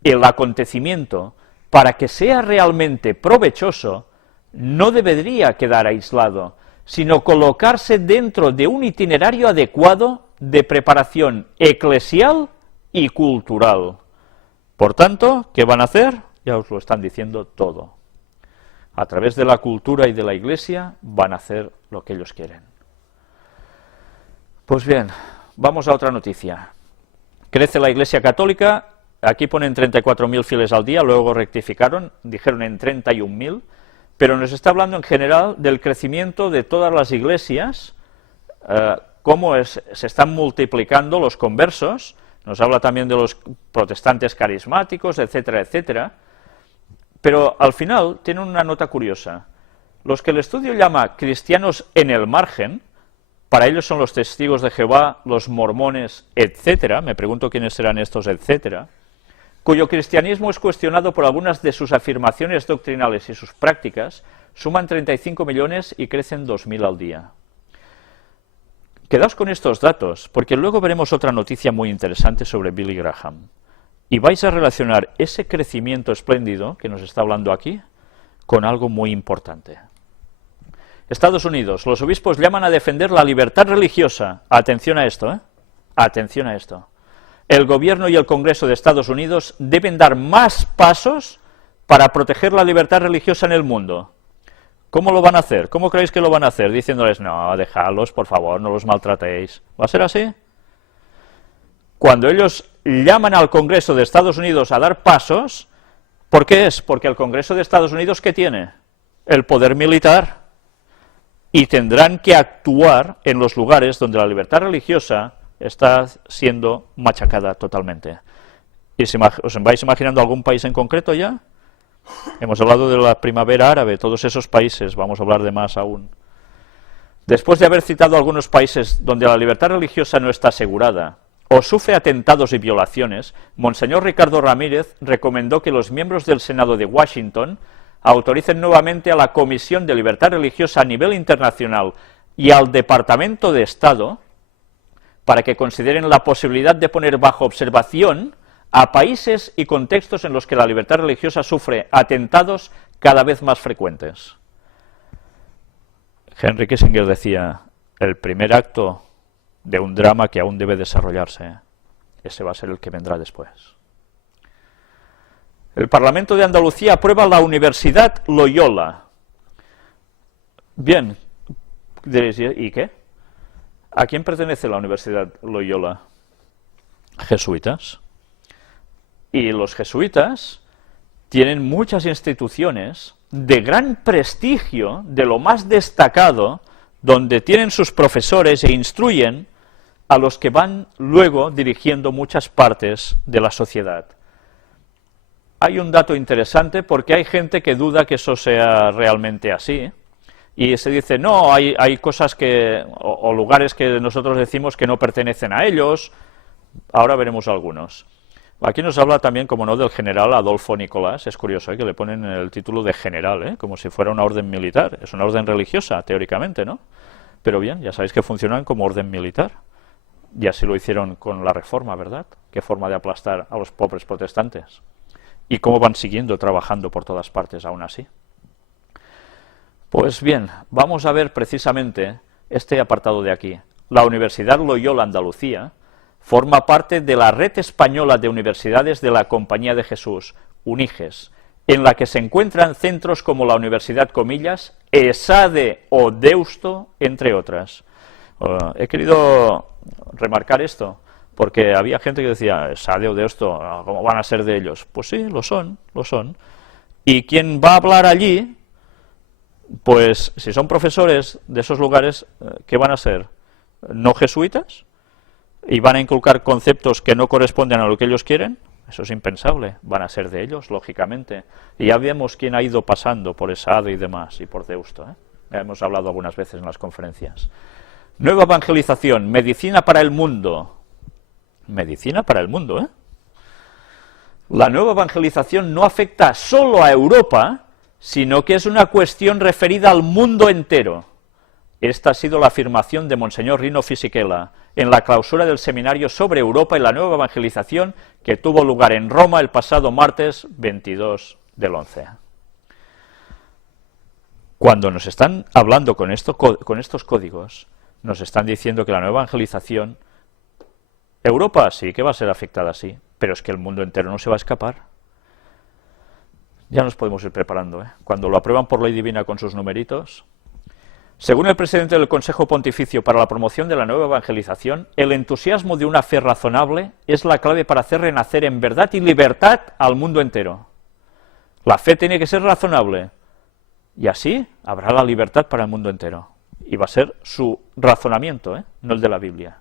El acontecimiento, para que sea realmente provechoso, no debería quedar aislado, sino colocarse dentro de un itinerario adecuado de preparación eclesial y cultural. Por tanto, ¿qué van a hacer? Ya os lo están diciendo todo. A través de la cultura y de la Iglesia van a hacer lo que ellos quieren. Pues bien, vamos a otra noticia. Crece la Iglesia Católica, aquí ponen 34.000 fieles al día, luego rectificaron, dijeron en 31.000, pero nos está hablando en general del crecimiento de todas las iglesias, cómo se están multiplicando los conversos, nos habla también de los protestantes carismáticos, etcétera, etcétera. Pero al final tiene una nota curiosa. Los que el estudio llama cristianos en el margen, para ellos son los testigos de Jehová, los mormones, etcétera, me pregunto quiénes serán estos, etcétera, cuyo cristianismo es cuestionado por algunas de sus afirmaciones doctrinales y sus prácticas, suman 35 millones y crecen 2.000 al día. Quedaos con estos datos, porque luego veremos otra noticia muy interesante sobre Billy Graham. Y vais a relacionar ese crecimiento espléndido que nos está hablando aquí con algo muy importante. Estados Unidos, los obispos llaman a defender la libertad religiosa. Atención a esto, Atención a esto. El gobierno y el Congreso de Estados Unidos deben dar más pasos para proteger la libertad religiosa en el mundo. ¿Cómo lo van a hacer? ¿Cómo creéis que lo van a hacer? Diciéndoles, no, dejadlos, por favor, no los maltratéis. ¿Va a ser así? Cuando ellos llaman al Congreso de Estados Unidos a dar pasos, ¿por qué es? Porque el Congreso de Estados Unidos, ¿qué tiene? El poder militar. Y tendrán que actuar en los lugares donde la libertad religiosa está siendo machacada totalmente. ¿Y os vais imaginando algún país en concreto ya? Hemos hablado de la primavera árabe, todos esos países, vamos a hablar de más aún. Después de haber citado algunos países donde la libertad religiosa no está asegurada, o sufre atentados y violaciones, Monseñor Ricardo Ramírez recomendó que los miembros del Senado de Washington autoricen nuevamente a la Comisión de Libertad Religiosa a nivel internacional y al Departamento de Estado para que consideren la posibilidad de poner bajo observación a países y contextos en los que la libertad religiosa sufre atentados cada vez más frecuentes. Henry Kissinger decía, el primer acto de un drama que aún debe desarrollarse, ese va a ser el que vendrá después. El Parlamento de Andalucía aprueba la Universidad Loyola. Bien, diréis, ¿y qué? ¿A quién pertenece la Universidad Loyola? Jesuitas. Y los jesuitas tienen muchas instituciones de gran prestigio, de lo más destacado, donde tienen sus profesores e instruyen a los que van luego dirigiendo muchas partes de la sociedad. Hay un dato interesante porque hay gente que duda que eso sea realmente así, y se dice, no, hay cosas que, o lugares que nosotros decimos que no pertenecen a ellos. Ahora veremos algunos. Aquí nos habla también, como no, del general Adolfo Nicolás. Es curioso, que le ponen el título de general, como si fuera una orden militar. Es una orden religiosa, teóricamente, ¿no? Pero bien, ya sabéis que funcionan como orden militar. Y así lo hicieron con la Reforma, ¿verdad? Qué forma de aplastar a los pobres protestantes. Y cómo van siguiendo trabajando por todas partes aún así. Pues bien, vamos a ver precisamente este apartado de aquí. La Universidad Loyola Andalucía forma parte de la red española de universidades de la Compañía de Jesús, UNIGES, en la que se encuentran centros como la Universidad Comillas, ESADE o Deusto, entre otras. He querido remarcar esto, porque había gente que decía, ESADE o Deusto, ¿cómo van a ser de ellos? Pues sí, lo son, lo son. Y quien va a hablar allí, pues si son profesores de esos lugares, ¿qué van a ser? ¿No jesuitas? ¿Y van a inculcar conceptos que no corresponden a lo que ellos quieren? Eso es impensable, van a ser de ellos, lógicamente. Y ya vemos quién ha ido pasando por ESADE y demás, y por Deusto, Ya hemos hablado algunas veces en las conferencias. Nueva evangelización, medicina para el mundo. Medicina para el mundo, La nueva evangelización no afecta solo a Europa, sino que es una cuestión referida al mundo entero. Esta ha sido la afirmación de Monseñor Rino Fisichella en la clausura del seminario sobre Europa y la nueva evangelización que tuvo lugar en Roma el pasado martes 22 del 11. Cuando nos están hablando con estos códigos, nos están diciendo que la nueva evangelización, Europa sí que va a ser afectada, sí, pero es que el mundo entero no se va a escapar. Ya nos podemos ir preparando, Cuando lo aprueban por ley divina con sus numeritos. Según el presidente del Consejo Pontificio para la Promoción de la Nueva Evangelización, el entusiasmo de una fe razonable es la clave para hacer renacer en verdad y libertad al mundo entero. La fe tiene que ser razonable, y así habrá la libertad para el mundo entero. Y va a ser su razonamiento, no el de la Biblia.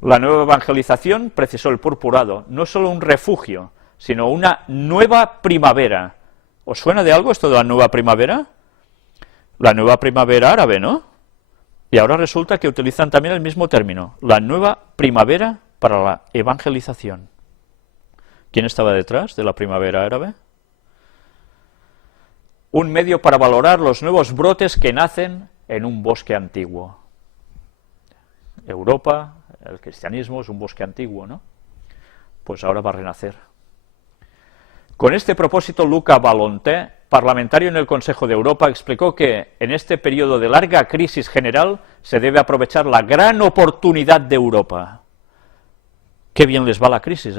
La nueva evangelización, precisó el purpurado, no es solo un refugio, sino una nueva primavera. ¿Os suena de algo esto de la nueva primavera? La nueva primavera árabe, ¿no? Y ahora resulta que utilizan también el mismo término, la nueva primavera para la evangelización. ¿Quién estaba detrás de la primavera árabe? Un medio para valorar los nuevos brotes que nacen en un bosque antiguo. Europa, el cristianismo es un bosque antiguo, ¿no? Pues ahora va a renacer. Con este propósito, Luca Valonté, parlamentario en el Consejo de Europa, explicó que en este periodo de larga crisis general se debe aprovechar la gran oportunidad de Europa. Qué bien les va la crisis,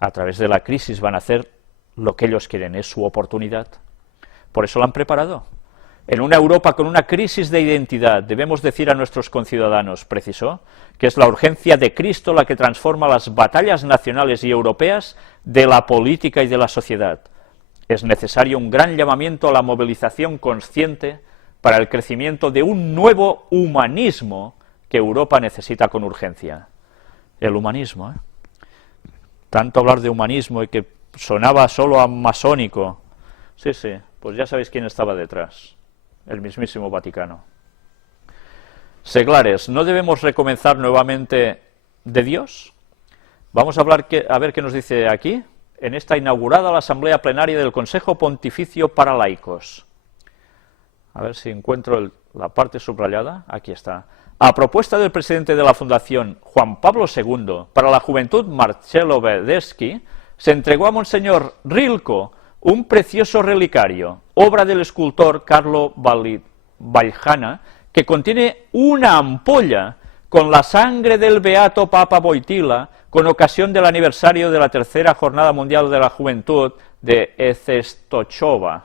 A través de la crisis van a hacer lo que ellos quieren, es su oportunidad. Por eso la han preparado. En una Europa con una crisis de identidad, debemos decir a nuestros conciudadanos, precisó, que es la urgencia de Cristo la que transforma las batallas nacionales y europeas de la política y de la sociedad. Es necesario un gran llamamiento a la movilización consciente para el crecimiento de un nuevo humanismo que Europa necesita con urgencia. El humanismo, Tanto hablar de humanismo y que sonaba solo a masónico. Sí, pues ya sabéis quién estaba detrás. El mismísimo Vaticano. Seglares, no debemos recomenzar nuevamente de Dios. Vamos a ver qué nos dice aquí, en esta inaugurada la Asamblea Plenaria del Consejo Pontificio para Laicos. A ver si encuentro la parte subrayada, aquí está. A propuesta del presidente de la Fundación, Juan Pablo II, para la Juventud, Marcello Verdeschi, se entregó a Monseñor Rilco un precioso relicario, obra del escultor Carlo Valjana, que contiene una ampolla con la sangre del beato Papa Wojtyła, con ocasión del aniversario de la tercera Jornada Mundial de la Juventud de Czestochowa.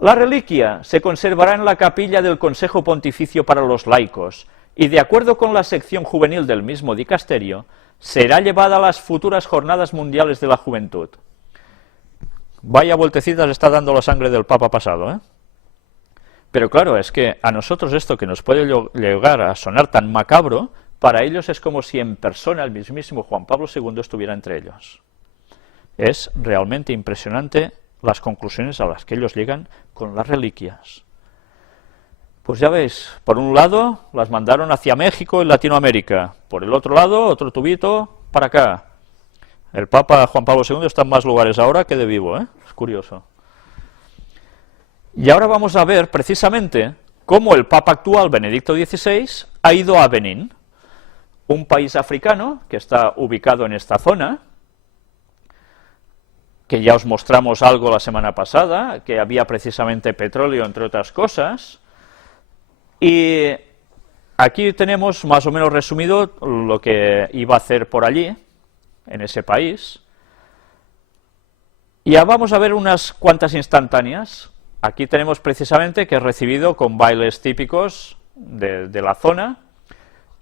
La reliquia se conservará en la capilla del Consejo Pontificio para los Laicos y, de acuerdo con la sección juvenil del mismo dicasterio, será llevada a las futuras Jornadas Mundiales de la Juventud. Vaya vueltecitas está dando la sangre del Papa pasado, ¿eh? Pero claro, es que a nosotros esto que nos puede llegar a sonar tan macabro, para ellos es como si en persona el mismísimo Juan Pablo II estuviera entre ellos. Es realmente impresionante las conclusiones a las que ellos llegan con las reliquias. Pues ya veis, por un lado las mandaron hacia México y Latinoamérica, por el otro lado otro tubito para acá. El Papa Juan Pablo II está en más lugares ahora que de vivo, ¿eh? Es curioso. Y ahora vamos a ver precisamente cómo el Papa actual, Benedicto XVI, ha ido a Benín, un país africano que está ubicado en esta zona, que ya os mostramos algo la semana pasada, que había precisamente petróleo, entre otras cosas, y aquí tenemos más o menos resumido lo que iba a hacer por allí, en ese país, y ya vamos a ver unas cuantas instantáneas. Aquí tenemos precisamente que es recibido con bailes típicos de la zona,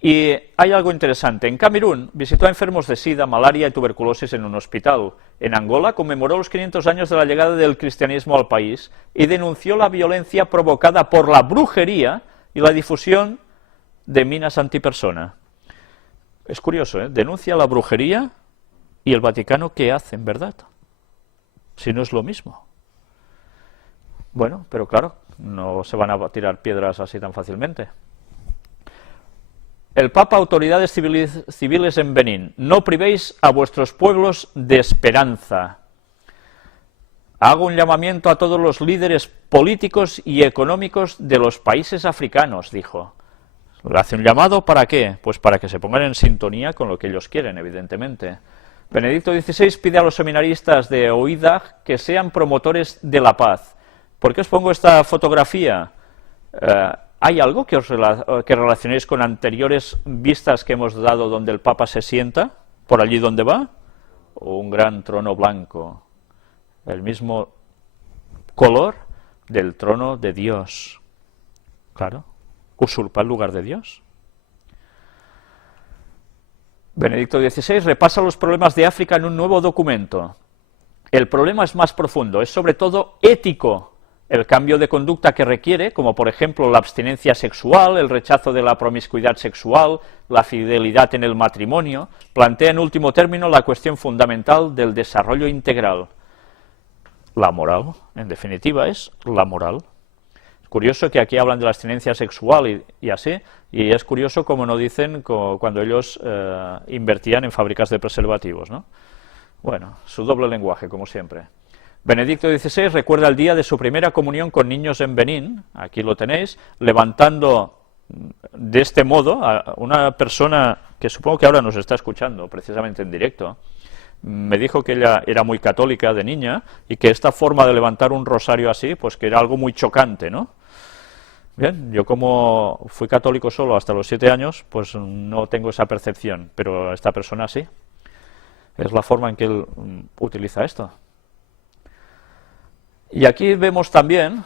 y hay algo interesante. En Camerún visitó a enfermos de sida, malaria y tuberculosis en un hospital. En Angola conmemoró los 500 años de la llegada del cristianismo al país y denunció la violencia provocada por la brujería y la difusión de minas antipersona. Es curioso, ¿eh? Denuncia la brujería y el Vaticano, ¿qué hacen, verdad? Si no es lo mismo. Bueno, pero claro, no se van a tirar piedras así tan fácilmente. El Papa, autoridades civiles en Benín, no privéis a vuestros pueblos de esperanza. Hago un llamamiento a todos los líderes políticos y económicos de los países africanos, dijo. ¿Le hace un llamado para qué? Pues para que se pongan en sintonía con lo que ellos quieren, evidentemente. Benedicto XVI pide a los seminaristas de OIDAG que sean promotores de la paz. ¿Por qué os pongo esta fotografía? ¿Hay algo que relacionéis con anteriores vistas que hemos dado donde el Papa se sienta, por allí donde va? Un gran trono blanco, el mismo color del trono de Dios. Claro, usurpa el lugar de Dios. Benedicto XVI repasa los problemas de África en un nuevo documento. El problema es más profundo, es sobre todo ético. El cambio de conducta que requiere, como por ejemplo la abstinencia sexual, el rechazo de la promiscuidad sexual, la fidelidad en el matrimonio, plantea en último término la cuestión fundamental del desarrollo integral. La moral, en definitiva, es la moral. Es curioso que aquí hablan de la abstinencia sexual y así, y es curioso como no dicen cuando ellos invertían en fábricas de preservativos, ¿no? Bueno, su doble lenguaje, como siempre. Benedicto XVI recuerda el día de su primera comunión con niños en Benín, aquí lo tenéis, levantando de este modo a una persona que supongo que ahora nos está escuchando, precisamente en directo. Me dijo que ella era muy católica de niña y que esta forma de levantar un rosario así, pues que era algo muy chocante, ¿no? Bien, yo como fui católico solo hasta los 7 años, pues no tengo esa percepción, pero esta persona sí. Es la forma en que él utiliza esto. Y aquí vemos también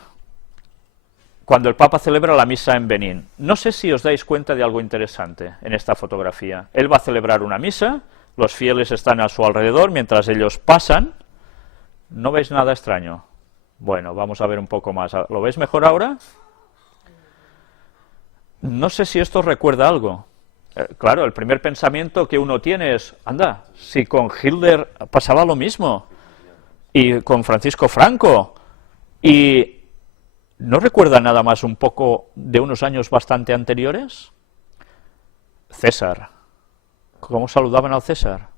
cuando el Papa celebra la misa en Benín. No sé si os dais cuenta de algo interesante en esta fotografía. Él va a celebrar una misa, los fieles están a su alrededor mientras ellos pasan. ¿No veis nada extraño? Bueno, vamos a ver un poco más. ¿Lo veis mejor ahora? No sé si esto os recuerda algo. Claro, el primer pensamiento que uno tiene es, anda, si con Hitler pasaba lo mismo, y con Francisco Franco, y ¿no recuerda nada más un poco de unos años bastante anteriores? César, ¿Cómo saludaban al César?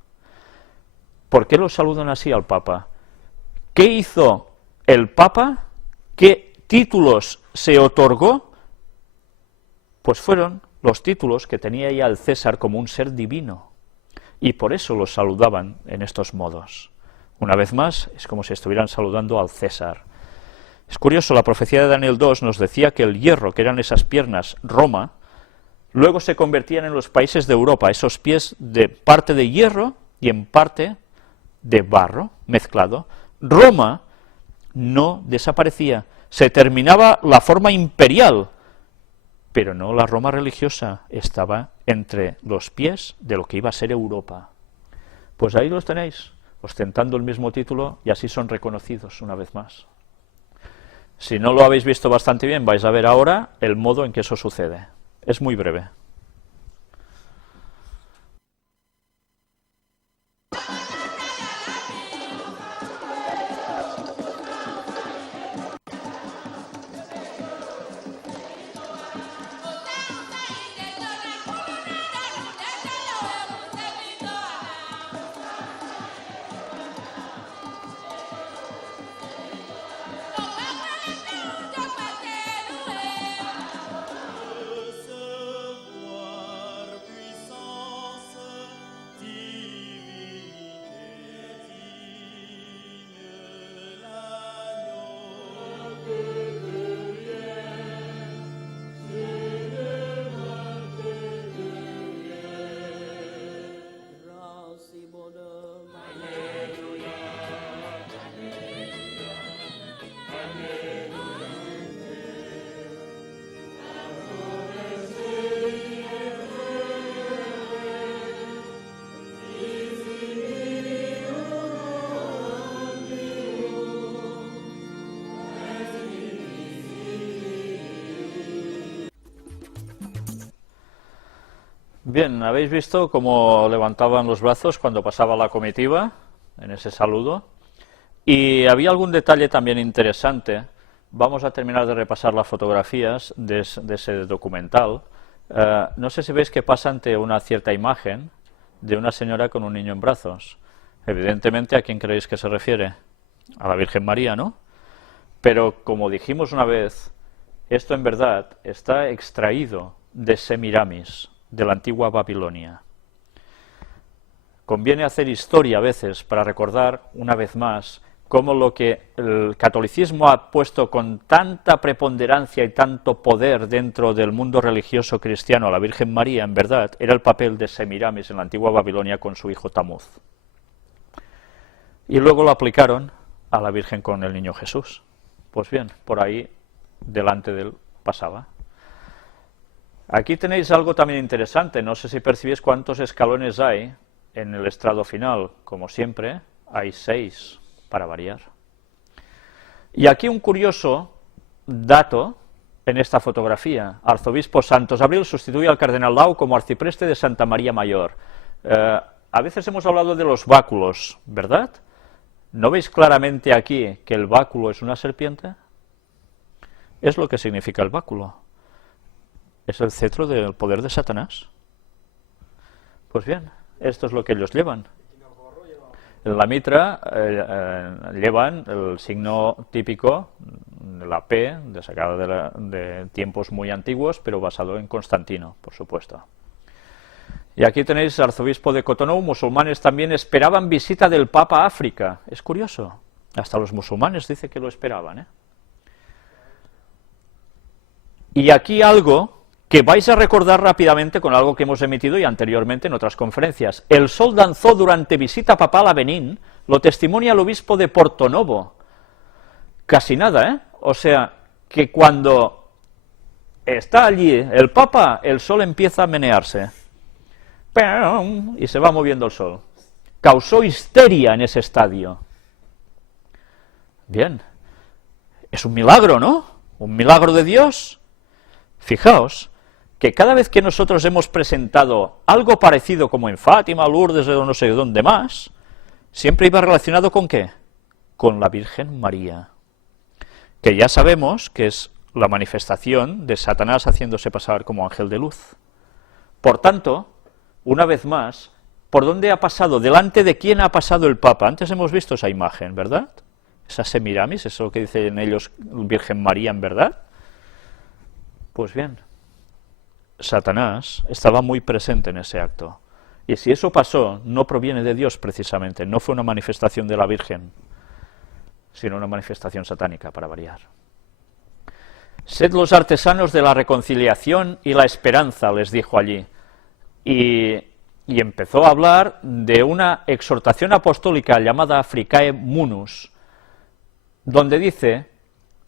¿Por qué lo saludan así al Papa? ¿Qué hizo el Papa? ¿Qué títulos se otorgó? Pues fueron los títulos que tenía ya el César como un ser divino, y por eso lo saludaban en estos modos. Una vez más, es como si estuvieran saludando al César. Es curioso, la profecía de Daniel 2 nos decía que el hierro, que eran esas piernas, Roma, luego se convertían en los países de Europa, esos pies de parte de hierro y en parte de barro mezclado. Roma no desaparecía, se terminaba la forma imperial, pero no la Roma religiosa, estaba entre los pies de lo que iba a ser Europa. Pues ahí los tenéis, ostentando el mismo título, y así son reconocidos una vez más. Si no lo habéis visto bastante bien, vais a ver ahora el modo en que eso sucede. Es muy breve. Bien, habéis visto cómo levantaban los brazos cuando pasaba la comitiva, en ese saludo, y había algún detalle también interesante. Vamos a terminar de repasar las fotografías de ese documental. No sé si veis que pasa ante una cierta imagen de una señora con un niño en brazos. Evidentemente, ¿a quién creéis que se refiere? A la Virgen María, ¿no? Pero, como dijimos una vez, esto en verdad está extraído de Semiramis, de la antigua Babilonia. Conviene hacer historia a veces para recordar una vez más cómo lo que el catolicismo ha puesto con tanta preponderancia y tanto poder dentro del mundo religioso cristiano a la Virgen María, en verdad, era el papel de Semiramis en la antigua Babilonia con su hijo Tamuz. Y luego lo aplicaron a la Virgen con el niño Jesús. Pues bien, por ahí delante de él pasaba. Aquí tenéis algo también interesante, no sé si percibís cuántos escalones hay en el estrado final. Como siempre, hay 6, para variar. Y aquí un curioso dato en esta fotografía. Arzobispo Santos Abril sustituye al cardenal Lau como arcipreste de Santa María Mayor. A veces hemos hablado de los báculos, ¿verdad? ¿No veis claramente aquí que el báculo es una serpiente? Es lo que significa el báculo. Es el cetro del poder de Satanás. Pues bien, esto es lo que ellos llevan. En la mitra llevan el signo típico, la P, sacada de tiempos muy antiguos, pero basado en Constantino, por supuesto. Y aquí tenéis arzobispo de Cotonou. Musulmanes también esperaban visita del Papa a África. Es curioso, hasta los musulmanes dice que lo esperaban, ¿eh? Y aquí algo que vais a recordar rápidamente con algo que hemos emitido ya anteriormente en otras conferencias. El sol danzó durante visita papal a Benín, lo testimonia el obispo de Porto-Novo. Casi nada, ¿eh? O sea, que cuando está allí el Papa, el sol empieza a menearse. Y se va moviendo el sol. Causó histeria en ese estadio. Bien, es un milagro, ¿no? Un milagro de Dios. Fijaos que cada vez que nosotros hemos presentado algo parecido como en Fátima, Lourdes o no sé dónde más, siempre iba relacionado ¿con qué? Con la Virgen María, que ya sabemos que es la manifestación de Satanás haciéndose pasar como ángel de luz. Por tanto, una vez más, por dónde ha pasado, delante de quién ha pasado el Papa. Antes hemos visto esa imagen, ¿verdad? Esa Semiramis, eso es lo que dicen ellos, Virgen María, en verdad. Pues bien, Satanás estaba muy presente en ese acto. Y si eso pasó, no proviene de Dios precisamente, no fue una manifestación de la Virgen, sino una manifestación satánica, para variar. Sed los artesanos de la reconciliación y la esperanza, les dijo allí. Y empezó a hablar de una exhortación apostólica llamada Africae Munus, donde dice: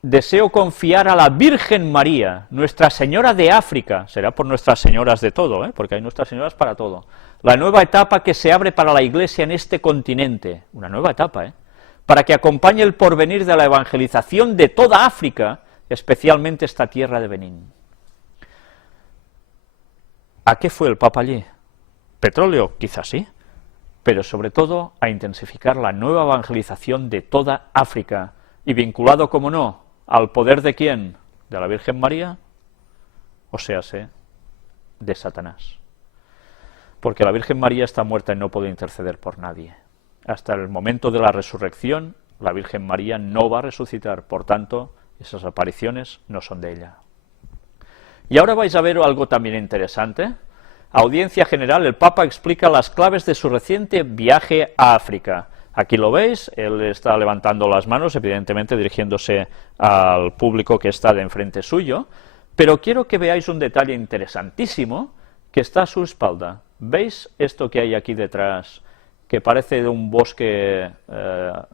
deseo confiar a la Virgen María, Nuestra Señora de África, será por Nuestras Señoras de todo, porque hay Nuestras Señoras para todo, la nueva etapa que se abre para la Iglesia en este continente, una nueva etapa, para que acompañe el porvenir de la evangelización de toda África, especialmente esta tierra de Benín. ¿A qué fue el Papa allí? ¿Petróleo? Quizás sí, pero sobre todo a intensificar la nueva evangelización de toda África, y vinculado, como no, al poder de quién, de la Virgen María, o séase, de Satanás. Porque la Virgen María está muerta y no puede interceder por nadie. Hasta el momento de la resurrección, la Virgen María no va a resucitar, por tanto, esas apariciones no son de ella. Y ahora vais a ver algo también interesante. Audiencia general, el Papa explica las claves de su reciente viaje a África. Aquí lo veis, él está levantando las manos, evidentemente dirigiéndose al público que está de enfrente suyo, pero quiero que veáis un detalle interesantísimo que está a su espalda. ¿Veis esto que hay aquí detrás, que parece de un bosque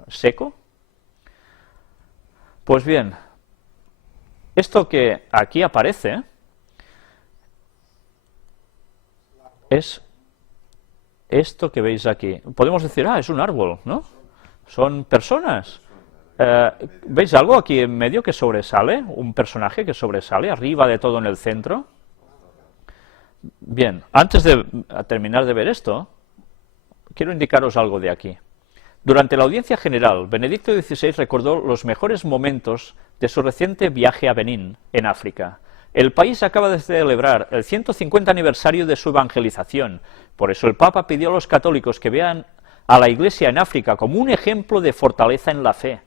seco? Pues bien, esto que aquí aparece es esto que veis aquí. Podemos decir, es un árbol, ¿no? Son personas. ¿Veis algo aquí en medio que sobresale? Un personaje que sobresale, arriba de todo en el centro. Bien, antes de terminar de ver esto, quiero indicaros algo de aquí. Durante la audiencia general, Benedicto XVI recordó los mejores momentos de su reciente viaje a Benín, en África. El país acaba de celebrar el 150 aniversario de su evangelización. Por eso el Papa pidió a los católicos que vean a la Iglesia en África como un ejemplo de fortaleza en la fe.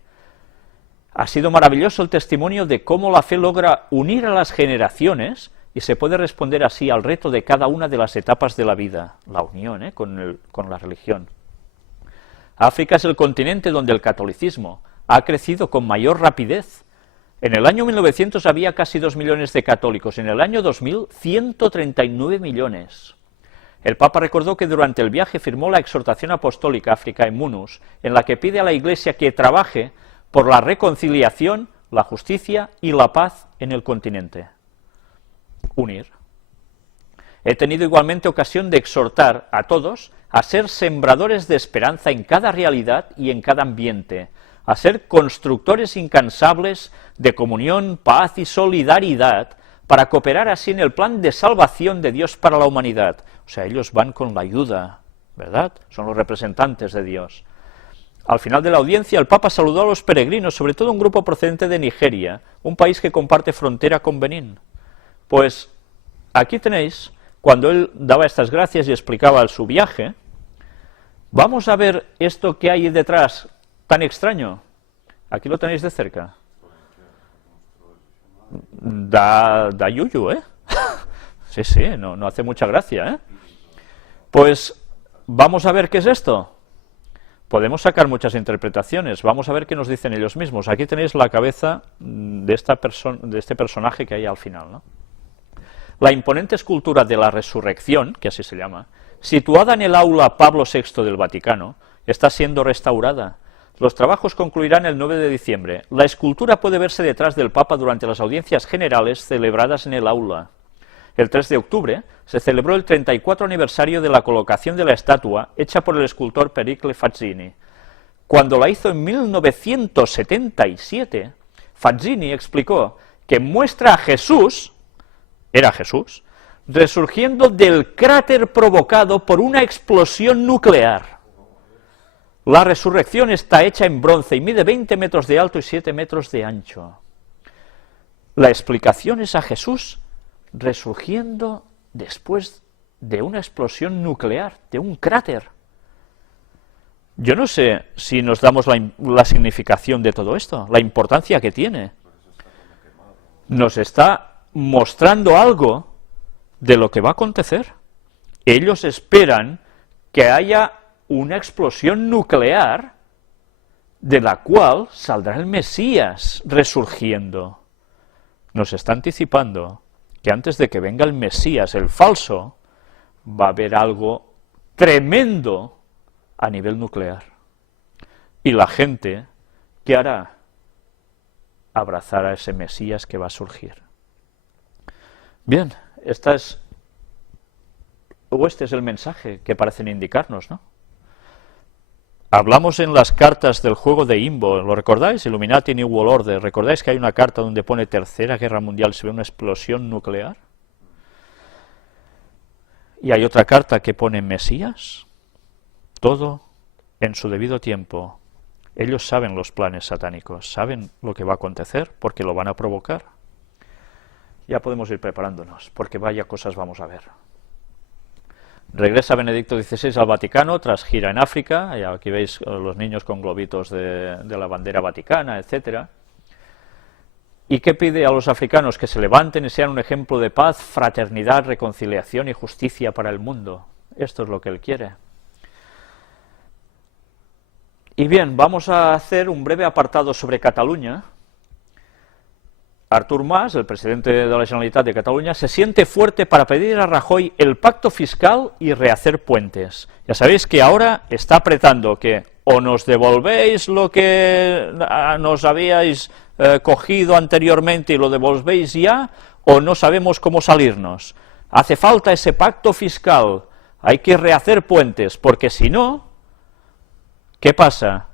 Ha sido maravilloso el testimonio de cómo la fe logra unir a las generaciones y se puede responder así al reto de cada una de las etapas de la vida, la unión con la religión. África es el continente donde el catolicismo ha crecido con mayor rapidez. En el año 1900 había casi 2 millones de católicos, en el año 2000, 139 millones. El Papa recordó que durante el viaje firmó la exhortación apostólica Africae Munus, en la que pide a la Iglesia que trabaje por la reconciliación, la justicia y la paz en el continente. Unir. He tenido igualmente ocasión de exhortar a todos a ser sembradores de esperanza en cada realidad y en cada ambiente, a ser constructores incansables de comunión, paz y solidaridad, para cooperar así en el plan de salvación de Dios para la humanidad. O sea, ellos van con la ayuda, ¿verdad? Son los representantes de Dios. Al final de la audiencia, el Papa saludó a los peregrinos, sobre todo un grupo procedente de Nigeria, un país que comparte frontera con Benín. Pues aquí tenéis, cuando él daba estas gracias y explicaba su viaje, vamos a ver esto que hay detrás, tan extraño. Aquí lo tenéis de cerca. Da yuyu, ¿eh? Sí, no hace mucha gracia, ¿eh? Pues vamos a ver qué es esto. Podemos sacar muchas interpretaciones, vamos a ver qué nos dicen ellos mismos. Aquí tenéis la cabeza de este personaje que hay al final, ¿no? La imponente escultura de la Resurrección, que así se llama, situada en el aula Pablo VI del Vaticano, está siendo restaurada. Los trabajos concluirán el 9 de diciembre. La escultura puede verse detrás del Papa durante las audiencias generales celebradas en el aula. El 3 de octubre se celebró el 34 aniversario de la colocación de la estatua hecha por el escultor Pericle Fazzini. Cuando la hizo en 1977, Fazzini explicó que muestra a Jesús, era Jesús, resurgiendo del cráter provocado por una explosión nuclear. La resurrección está hecha en bronce y mide 20 metros de alto y 7 metros de ancho. La explicación es a Jesús resurgiendo después de una explosión nuclear, de un cráter. Yo no sé si nos damos la significación de todo esto, la importancia que tiene. Nos está mostrando algo de lo que va a acontecer. Ellos esperan que haya una explosión nuclear de la cual saldrá el Mesías resurgiendo. Nos está anticipando que antes de que venga el Mesías, el falso, va a haber algo tremendo a nivel nuclear. Y la gente, ¿qué hará? Abrazar a ese Mesías que va a surgir. Bien, este es el mensaje que parecen indicarnos, ¿no? Hablamos en las cartas del juego de Imbo, ¿lo recordáis? Illuminati New World Order. ¿Recordáis que hay una carta donde pone Tercera Guerra Mundial, se ve una explosión nuclear? Y hay otra carta que pone Mesías. Todo en su debido tiempo. Ellos saben los planes satánicos, saben lo que va a acontecer, porque lo van a provocar. Ya podemos ir preparándonos, porque vaya cosas vamos a ver. Regresa Benedicto XVI al Vaticano tras gira en África, y aquí veis los niños con globitos de la bandera vaticana, etcétera. ¿Y qué pide a los africanos? Que se levanten y sean un ejemplo de paz, fraternidad, reconciliación y justicia para el mundo. Esto es lo que él quiere. Y bien, vamos a hacer un breve apartado sobre Cataluña. Artur Mas, el presidente de la Generalitat de Cataluña, se siente fuerte para pedir a Rajoy el pacto fiscal y rehacer puentes. Ya sabéis que ahora está apretando que o nos devolvéis lo que nos habíais cogido anteriormente y lo devolvéis ya, o no sabemos cómo salirnos. Hace falta ese pacto fiscal, hay que rehacer puentes, porque si no, ¿qué pasa?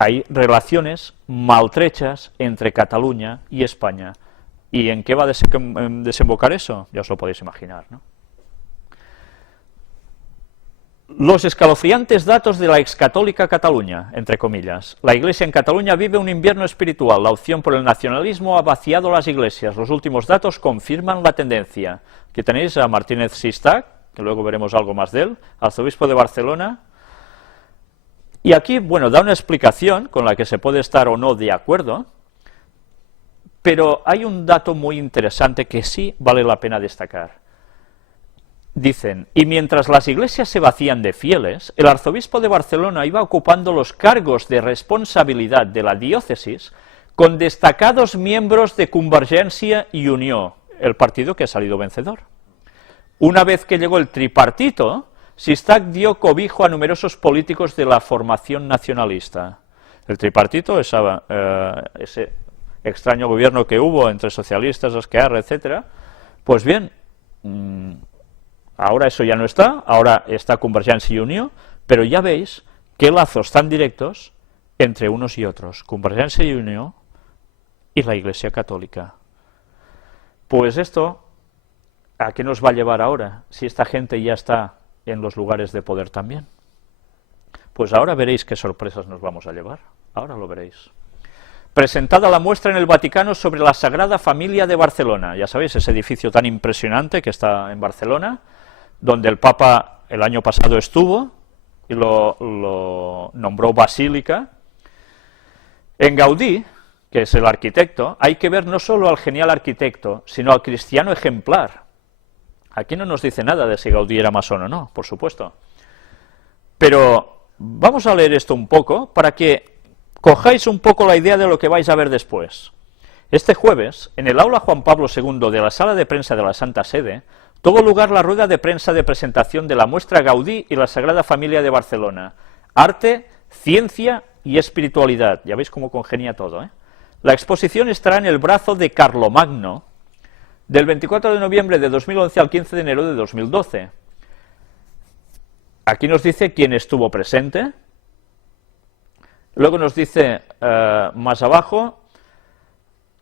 Hay relaciones maltrechas entre Cataluña y España. ¿Y en qué va a desembocar eso? Ya os lo podéis imaginar, ¿no? Los escalofriantes datos de la excatólica Cataluña, entre comillas. La Iglesia en Cataluña vive un invierno espiritual. La opción por el nacionalismo ha vaciado las iglesias. Los últimos datos confirman la tendencia. Aquí tenéis a Martínez Sistac, que luego veremos algo más de él, arzobispo de Barcelona. Y aquí, bueno, da una explicación con la que se puede estar o no de acuerdo, pero hay un dato muy interesante que sí vale la pena destacar. Dicen, y mientras las iglesias se vacían de fieles, el arzobispo de Barcelona iba ocupando los cargos de responsabilidad de la diócesis con destacados miembros de Convergència i Unió, el partido que ha salido vencedor. Una vez que llegó el tripartito, Sistac dio cobijo a numerosos políticos de la formación nacionalista. El tripartito, ese extraño gobierno que hubo entre socialistas, Esquerra, etcétera, pues bien, ahora eso ya no está, ahora está Convergència i Unió, pero ya veis qué lazos tan directos entre unos y otros, Convergència i Unió y la Iglesia Católica. Pues esto, ¿a qué nos va a llevar ahora, si esta gente ya está en los lugares de poder también? Pues ahora veréis qué sorpresas nos vamos a llevar, ahora lo veréis. Presentada la muestra en el Vaticano sobre la Sagrada Familia de Barcelona, ya sabéis, ese edificio tan impresionante que está en Barcelona, donde el Papa el año pasado estuvo y lo nombró basílica. En Gaudí, que es el arquitecto, hay que ver no solo al genial arquitecto, sino al cristiano ejemplar. Aquí no nos dice nada de si Gaudí era masón o no, por supuesto. Pero vamos a leer esto un poco para que cojáis un poco la idea de lo que vais a ver después. Este jueves, en el aula Juan Pablo II de la Sala de Prensa de la Santa Sede, tuvo lugar la rueda de prensa de presentación de la muestra Gaudí y la Sagrada Familia de Barcelona. Arte, ciencia y espiritualidad. Ya veis cómo congenia todo, ¿eh? La exposición estará en el brazo de Carlomagno, del 24 de noviembre de 2011 al 15 de enero de 2012. Aquí nos dice quién estuvo presente. Luego nos dice, más abajo,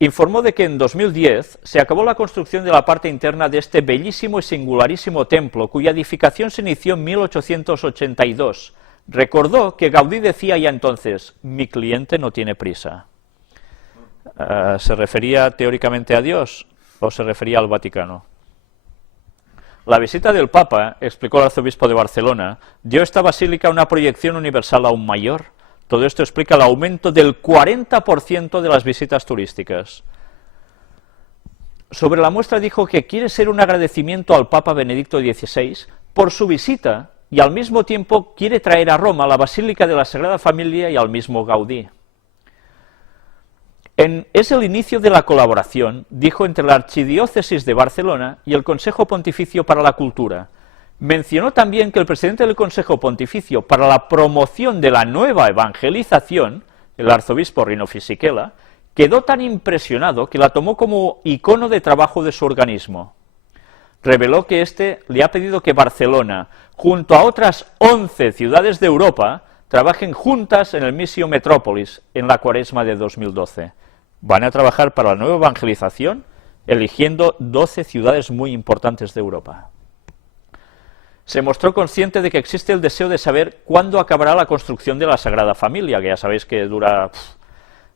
informó de que en 2010 se acabó la construcción de la parte interna de este bellísimo y singularísimo templo, cuya edificación se inició en 1882. Recordó que Gaudí decía ya entonces, mi cliente no tiene prisa. ¿Se refería teóricamente a Dios o se refería al Vaticano? La visita del Papa, explicó el arzobispo de Barcelona, dio a esta basílica una proyección universal aún mayor. Todo esto explica el aumento del 40% de las visitas turísticas. Sobre la muestra dijo que quiere ser un agradecimiento al Papa Benedicto XVI por su visita y al mismo tiempo quiere traer a Roma la Basílica de la Sagrada Familia y al mismo Gaudí. Es el inicio de la colaboración, dijo, entre la Archidiócesis de Barcelona y el Consejo Pontificio para la Cultura. Mencionó también que el presidente del Consejo Pontificio para la promoción de la nueva evangelización, el arzobispo Rino Fisichella, quedó tan impresionado que la tomó como icono de trabajo de su organismo. Reveló que éste le ha pedido que Barcelona, junto a otras 11 ciudades de Europa, trabajen juntas en el Missio Metropolis en la Cuaresma de 2012. Van a trabajar para la nueva evangelización, eligiendo 12 ciudades muy importantes de Europa. Se mostró consciente de que existe el deseo de saber cuándo acabará la construcción de la Sagrada Familia, que ya sabéis que dura...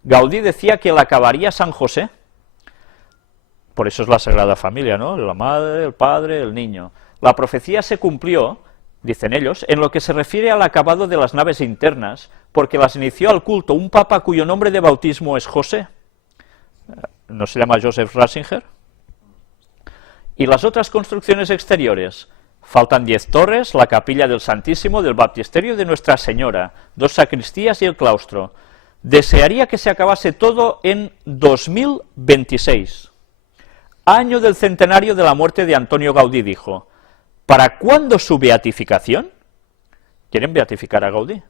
Gaudí decía que la acabaría San José, por eso es la Sagrada Familia, ¿no? La madre, el padre, el niño. La profecía se cumplió, dicen ellos, en lo que se refiere al acabado de las naves internas, porque las inició al culto un papa cuyo nombre de bautismo es José. ¿No se llama Joseph Ratzinger? Y las otras construcciones exteriores. Faltan 10 torres, la capilla del Santísimo, del Baptisterio de Nuestra Señora, 2 sacristías y el claustro. Desearía que se acabase todo en 2026, año del centenario de la muerte de Antonio Gaudí, dijo. ¿Para cuándo su beatificación? ¿Quieren beatificar a Gaudí?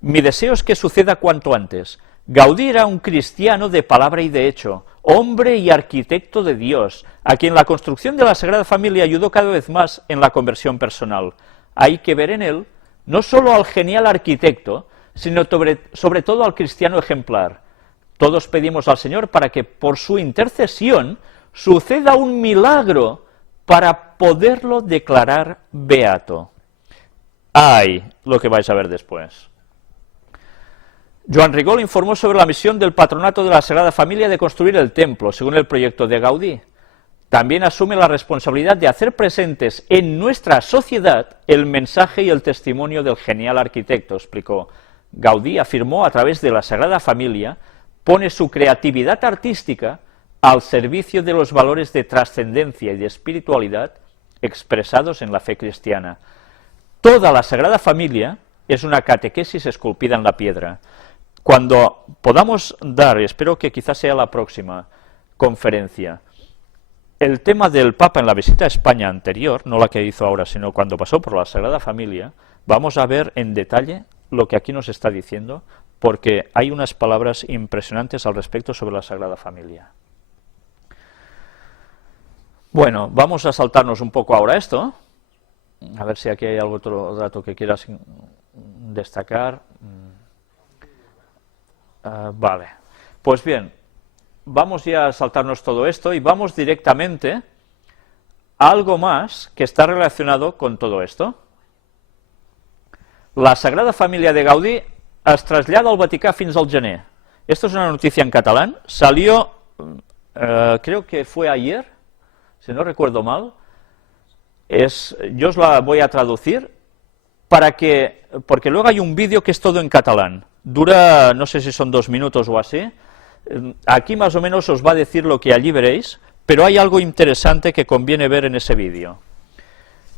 Mi deseo es que suceda cuanto antes. Gaudí era un cristiano de palabra y de hecho, hombre y arquitecto de Dios, a quien la construcción de la Sagrada Familia ayudó cada vez más en la conversión personal. Hay que ver en él no solo al genial arquitecto, sino sobre todo al cristiano ejemplar. Todos pedimos al Señor para que por su intercesión suceda un milagro para poderlo declarar beato. ¡Ay! Lo que vais a ver después. Joan Rigol informó sobre la misión del Patronato de la Sagrada Familia de construir el templo, según el proyecto de Gaudí. También asume la responsabilidad de hacer presentes en nuestra sociedad el mensaje y el testimonio del genial arquitecto, explicó. Gaudí afirmó a través de la Sagrada Familia, pone su creatividad artística al servicio de los valores de trascendencia y de espiritualidad expresados en la fe cristiana. Toda la Sagrada Familia es una catequesis esculpida en la piedra. Cuando podamos dar, y espero que quizás sea la próxima conferencia, el tema del Papa en la visita a España anterior, no la que hizo ahora, sino cuando pasó por la Sagrada Familia, vamos a ver en detalle lo que aquí nos está diciendo, porque hay unas palabras impresionantes al respecto sobre la Sagrada Familia. Bueno, vamos a saltarnos un poco ahora esto, a ver si aquí hay algún otro dato que quieras destacar. Vale, pues bien, vamos ya a saltarnos todo esto y vamos directamente a algo más que está relacionado con todo esto. La Sagrada Familia de Gaudí es trasllada al Vaticano fins al gener. Esto es una noticia en catalán, salió, creo que fue ayer, si no recuerdo mal. Yo os la voy a traducir porque luego hay un vídeo que es todo en catalán. Dura, no sé si son 2 minutos o así. Aquí más o menos os va a decir lo que allí veréis, pero hay algo interesante que conviene ver en ese vídeo.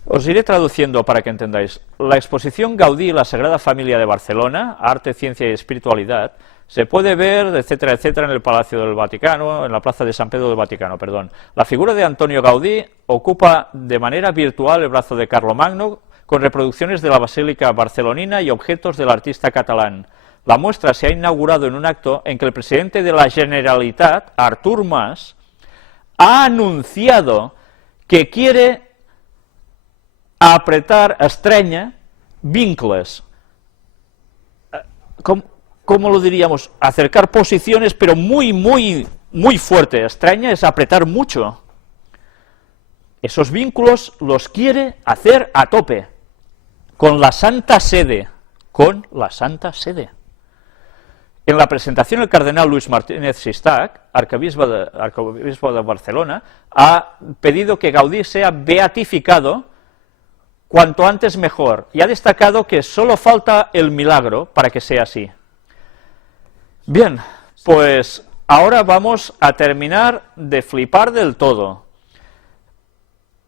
Os iré traduciendo para que entendáis. La exposición Gaudí y la Sagrada Familia de Barcelona, Arte, Ciencia y Espiritualidad, se puede ver, etcétera, etcétera, en el Palacio del Vaticano, en la Plaza de San Pedro del Vaticano, perdón. La figura de Antonio Gaudí ocupa de manera virtual el brazo de Carlomagno, con reproducciones de la Basílica barcelonina y objetos del artista catalán. La muestra se ha inaugurado en un acto en que el presidente de la Generalitat, Artur Mas, ha anunciado que quiere apretar, estrenya, vincles. ¿Cómo lo diríamos? Acercar posiciones, pero muy, muy, muy fuerte. Estrenya es apretar mucho. Esos vínculos los quiere hacer a tope, con la Santa Sede, con la Santa Sede. en la presentación el cardenal Luis Martínez Sistac, arzobispo de Barcelona, ha pedido que Gaudí sea beatificado cuanto antes mejor, y ha destacado que solo falta el milagro para que sea así. Bien, pues ahora vamos a terminar de flipar del todo.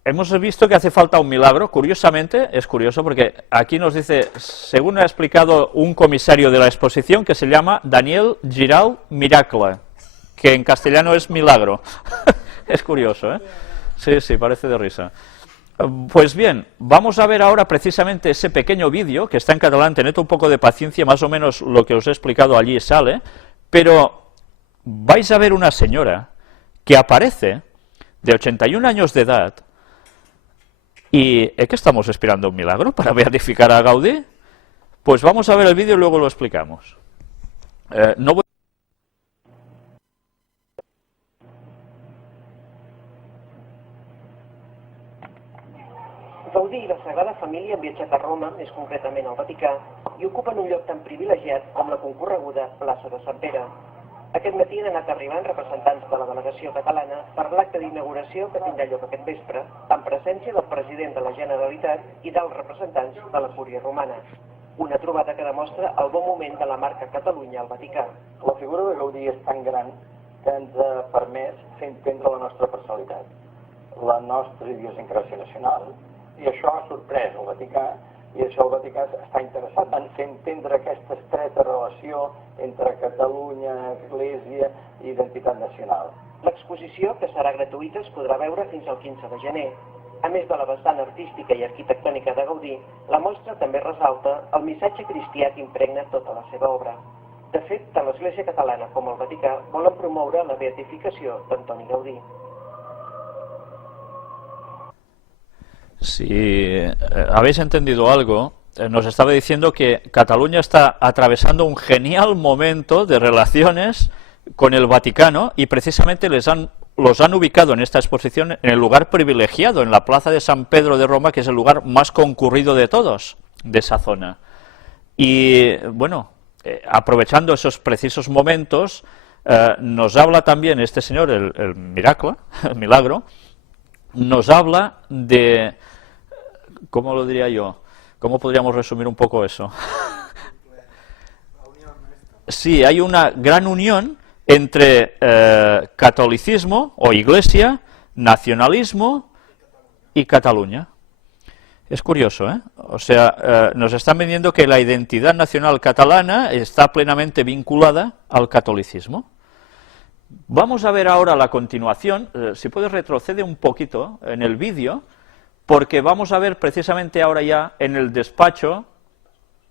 Hemos visto que hace falta un milagro, curiosamente, es curioso porque aquí nos dice, según ha explicado un comisario de la exposición, que se llama Daniel Giral Miracle, que en castellano es milagro. Es curioso, ¿eh? Sí, sí, parece de risa. Pues bien, vamos a ver ahora precisamente ese pequeño vídeo, que está en catalán, tened un poco de paciencia, más o menos lo que os he explicado allí sale, pero vais a ver una señora que aparece de 81 años de edad, y ¿es que estamos esperando un milagro para beatificar a Gaudí? Pues vamos a ver el vídeo y luego lo explicamos. No voy... Gaudí i la Sagrada Família han viatjat a Roma, més concretament al Vaticà, i ocupen un lloc tan privilegiat com la concorreguda plaça de Sant Pere. Aquest matí han anat arribant representants de la delegació catalana per l'acte d'inauguració que tindrà lloc aquest vespre, en presència del president de la Generalitat i dels representants de la Cúria Romana. Una trobada que demostra el bon moment de la marca Catalunya al Vaticà. La figura de Gaudí és tan gran que ens ha permès fer entendre la nostra personalitat, la nostra idiosincràsia nacional, i això ha sorprès el Vaticà, i això el Vaticà està interessat en fer entendre aquesta estreta relació entre Catalunya, Església i identitat nacional. L'exposició, que serà gratuïta, es podrà veure fins al 15 de gener. A més de la vessant artística i arquitectònica de Gaudí, la mostra també resalta el missatge cristià que impregna tota la seva obra. De fet, tant l'Església catalana com el Vaticà volen promoure la beatificació d'Antoni Gaudí. Si habéis entendido algo, nos estaba diciendo que Cataluña está atravesando un genial momento de relaciones con el Vaticano y precisamente los han ubicado en esta exposición en el lugar privilegiado, en la plaza de San Pedro de Roma, que es el lugar más concurrido de todos, de esa zona. Y bueno, aprovechando esos precisos momentos, nos habla también este señor, el milagro, nos habla de... ¿Cómo lo diría yo? ¿Cómo podríamos resumir un poco eso? Sí, hay una gran unión entre catolicismo o iglesia, nacionalismo y Cataluña. Es curioso, ¿eh? O sea, nos están vendiendo que la identidad nacional catalana está plenamente vinculada al catolicismo. Vamos a ver ahora la continuación, si puedes retroceder un poquito en el vídeo, porque vamos a ver precisamente ahora ya en el despacho,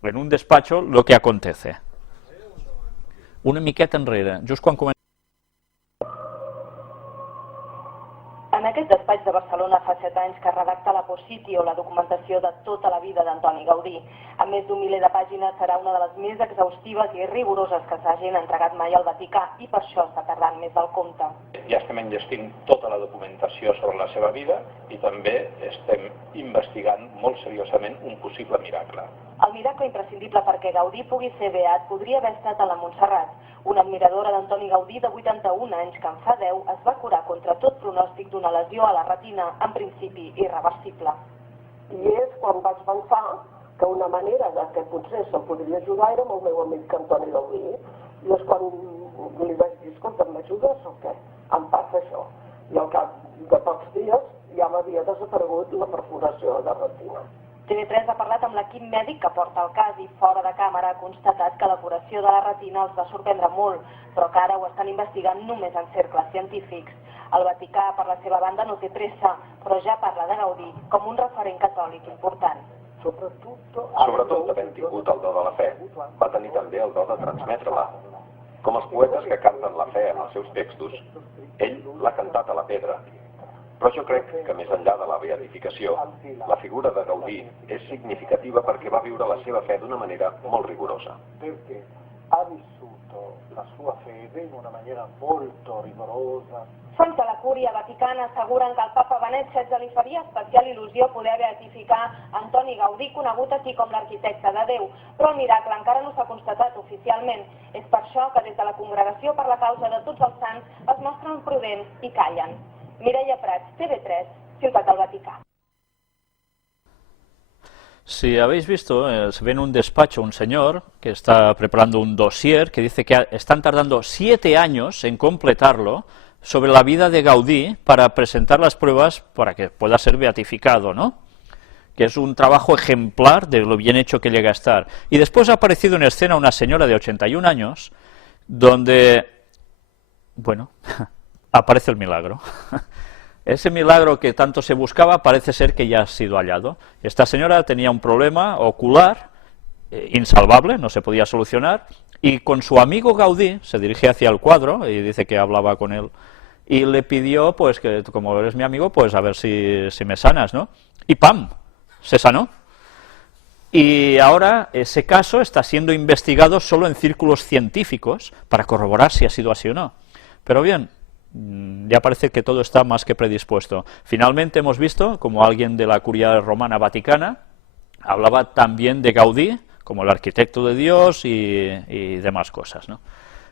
en un despacho, lo que acontece. Una miqueta enrere, just quan comença... En aquest despatx de Barcelona fa 7 anys que redacta la Positio, la documentació de tota la vida d'Antoni Gaudí. Amb més d'un miler de pàgines serà una de les més exhaustives i rigoroses que s'hagin entregat mai al Vaticà i per això està tardant més del compte. Ja estem enllestint tota la documentació sobre la seva vida i també estem investigant molt seriosament un possible miracle. El miracle imprescindible perquè Gaudí pugui ser beat podria haver estat a la Montserrat. Una admiradora d'Antoni Gaudí de 81 anys que en fa 10 es va curar contra tot pronòstic d'una lesió a la retina, en principi irreversible. I és quan vaig pensar que una manera de que potser se'l podria ajudar era amb el meu amic Antoni Gaudí. I és quan li vaig dir, escolta, m'ajudes o què? Em passa això. I al cap de pocs dies ja m'havia desaparegut la perforació de retina. TV3 ha parlat amb l'equip mèdic que porta el cas i fora de càmera ha constatat que la curació de la retina els va sorprendre molt, però que ara ho estan investigant només en cercles científics. El Vaticà, per la seva banda, no té pressa, però ja parla de Gaudí com un referent catòlic important. Sobretot havent tingut el do de la fe, va tenir també el do de transmetre-la. Com els poetes que canten la fe en els seus textos, ell l'ha cantat a la pedra. Però jo crec que més enllà de la beatificació, la figura de Gaudí és significativa perquè va viure la seva fe d'una manera molt rigorosa. Perquè ha vissuto la sua fede in una maniera molto rigorosa. Fonts de la Cúria Vaticana asseguren que el papa Benet XVI li faria especial il·lusió poder beatificar Antoni Gaudí, conegut aquí com l'arquitecte de Déu, però el miracle encara no s'ha constatat oficialment. És per això que des de la Congregació per la Causa de Tots els Sants es mostren prudents i callen. Mireia Prats, TV3, Ciutat del Vaticà. Si habéis visto, se ve en un despacho un señor que está preparando un dossier que dice que están tardando 7 años en completarlo sobre la vida de Gaudí para presentar las pruebas para que pueda ser beatificado, ¿no? Que es un trabajo ejemplar de lo bien hecho que llega a estar. Y después ha aparecido en escena una señora de 81 años donde, bueno, aparece el milagro. Ese milagro que tanto se buscaba parece ser que ya ha sido hallado. Esta señora tenía un problema ocular insalvable, no se podía solucionar, y con su amigo Gaudí se dirige hacia el cuadro y dice que hablaba con él y le pidió, pues, que como eres mi amigo, pues a ver si me sanas, ¿no? Y ¡pam!, se sanó. Y ahora ese caso está siendo investigado solo en círculos científicos para corroborar si ha sido así o no. Pero bien, ya parece que todo está más que predispuesto. Finalmente hemos visto como alguien de la Curia Romana Vaticana hablaba también de Gaudí como el arquitecto de Dios y demás cosas, ¿no?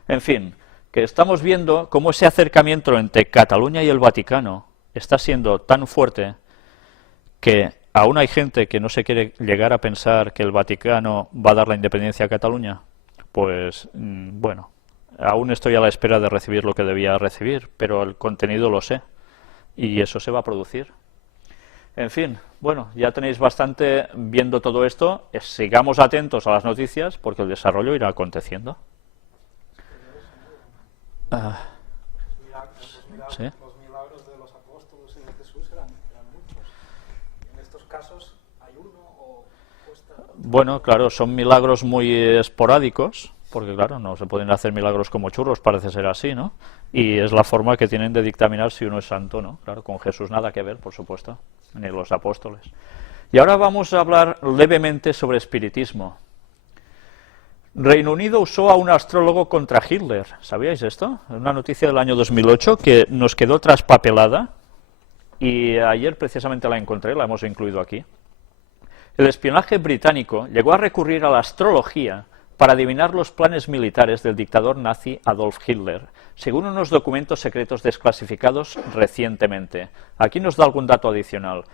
En fin, que estamos viendo cómo ese acercamiento entre Cataluña y el Vaticano está siendo tan fuerte que aún hay gente que no se quiere llegar a pensar que el Vaticano va a dar la independencia a Cataluña. Pues, bueno, aún estoy a la espera de recibir lo que debía recibir, pero el contenido lo sé, y eso se va a producir. En fin, bueno, ya tenéis bastante viendo todo esto, sigamos atentos a las noticias, porque el desarrollo irá aconteciendo. ¿Sí? Los milagros de los apóstoles y de Jesús eran muchos. En estos casos, ¿hay uno o cuesta? Bueno, claro, son milagros muy esporádicos, porque claro, no se pueden hacer milagros como churros, parece ser así, ¿no? Y es la forma que tienen de dictaminar si uno es santo, ¿no? Claro, con Jesús nada que ver, por supuesto, ni los apóstoles. Y ahora vamos a hablar levemente sobre espiritismo. Reino Unido usó a un astrólogo contra Hitler, ¿sabíais esto? Una noticia del año 2008 que nos quedó traspapelada, y ayer precisamente la encontré, la hemos incluido aquí. El espionaje británico llegó a recurrir a la astrología para adivinar los planes militares del dictador nazi Adolf Hitler, según unos documentos secretos desclasificados recientemente. Aquí nos da algún dato adicional.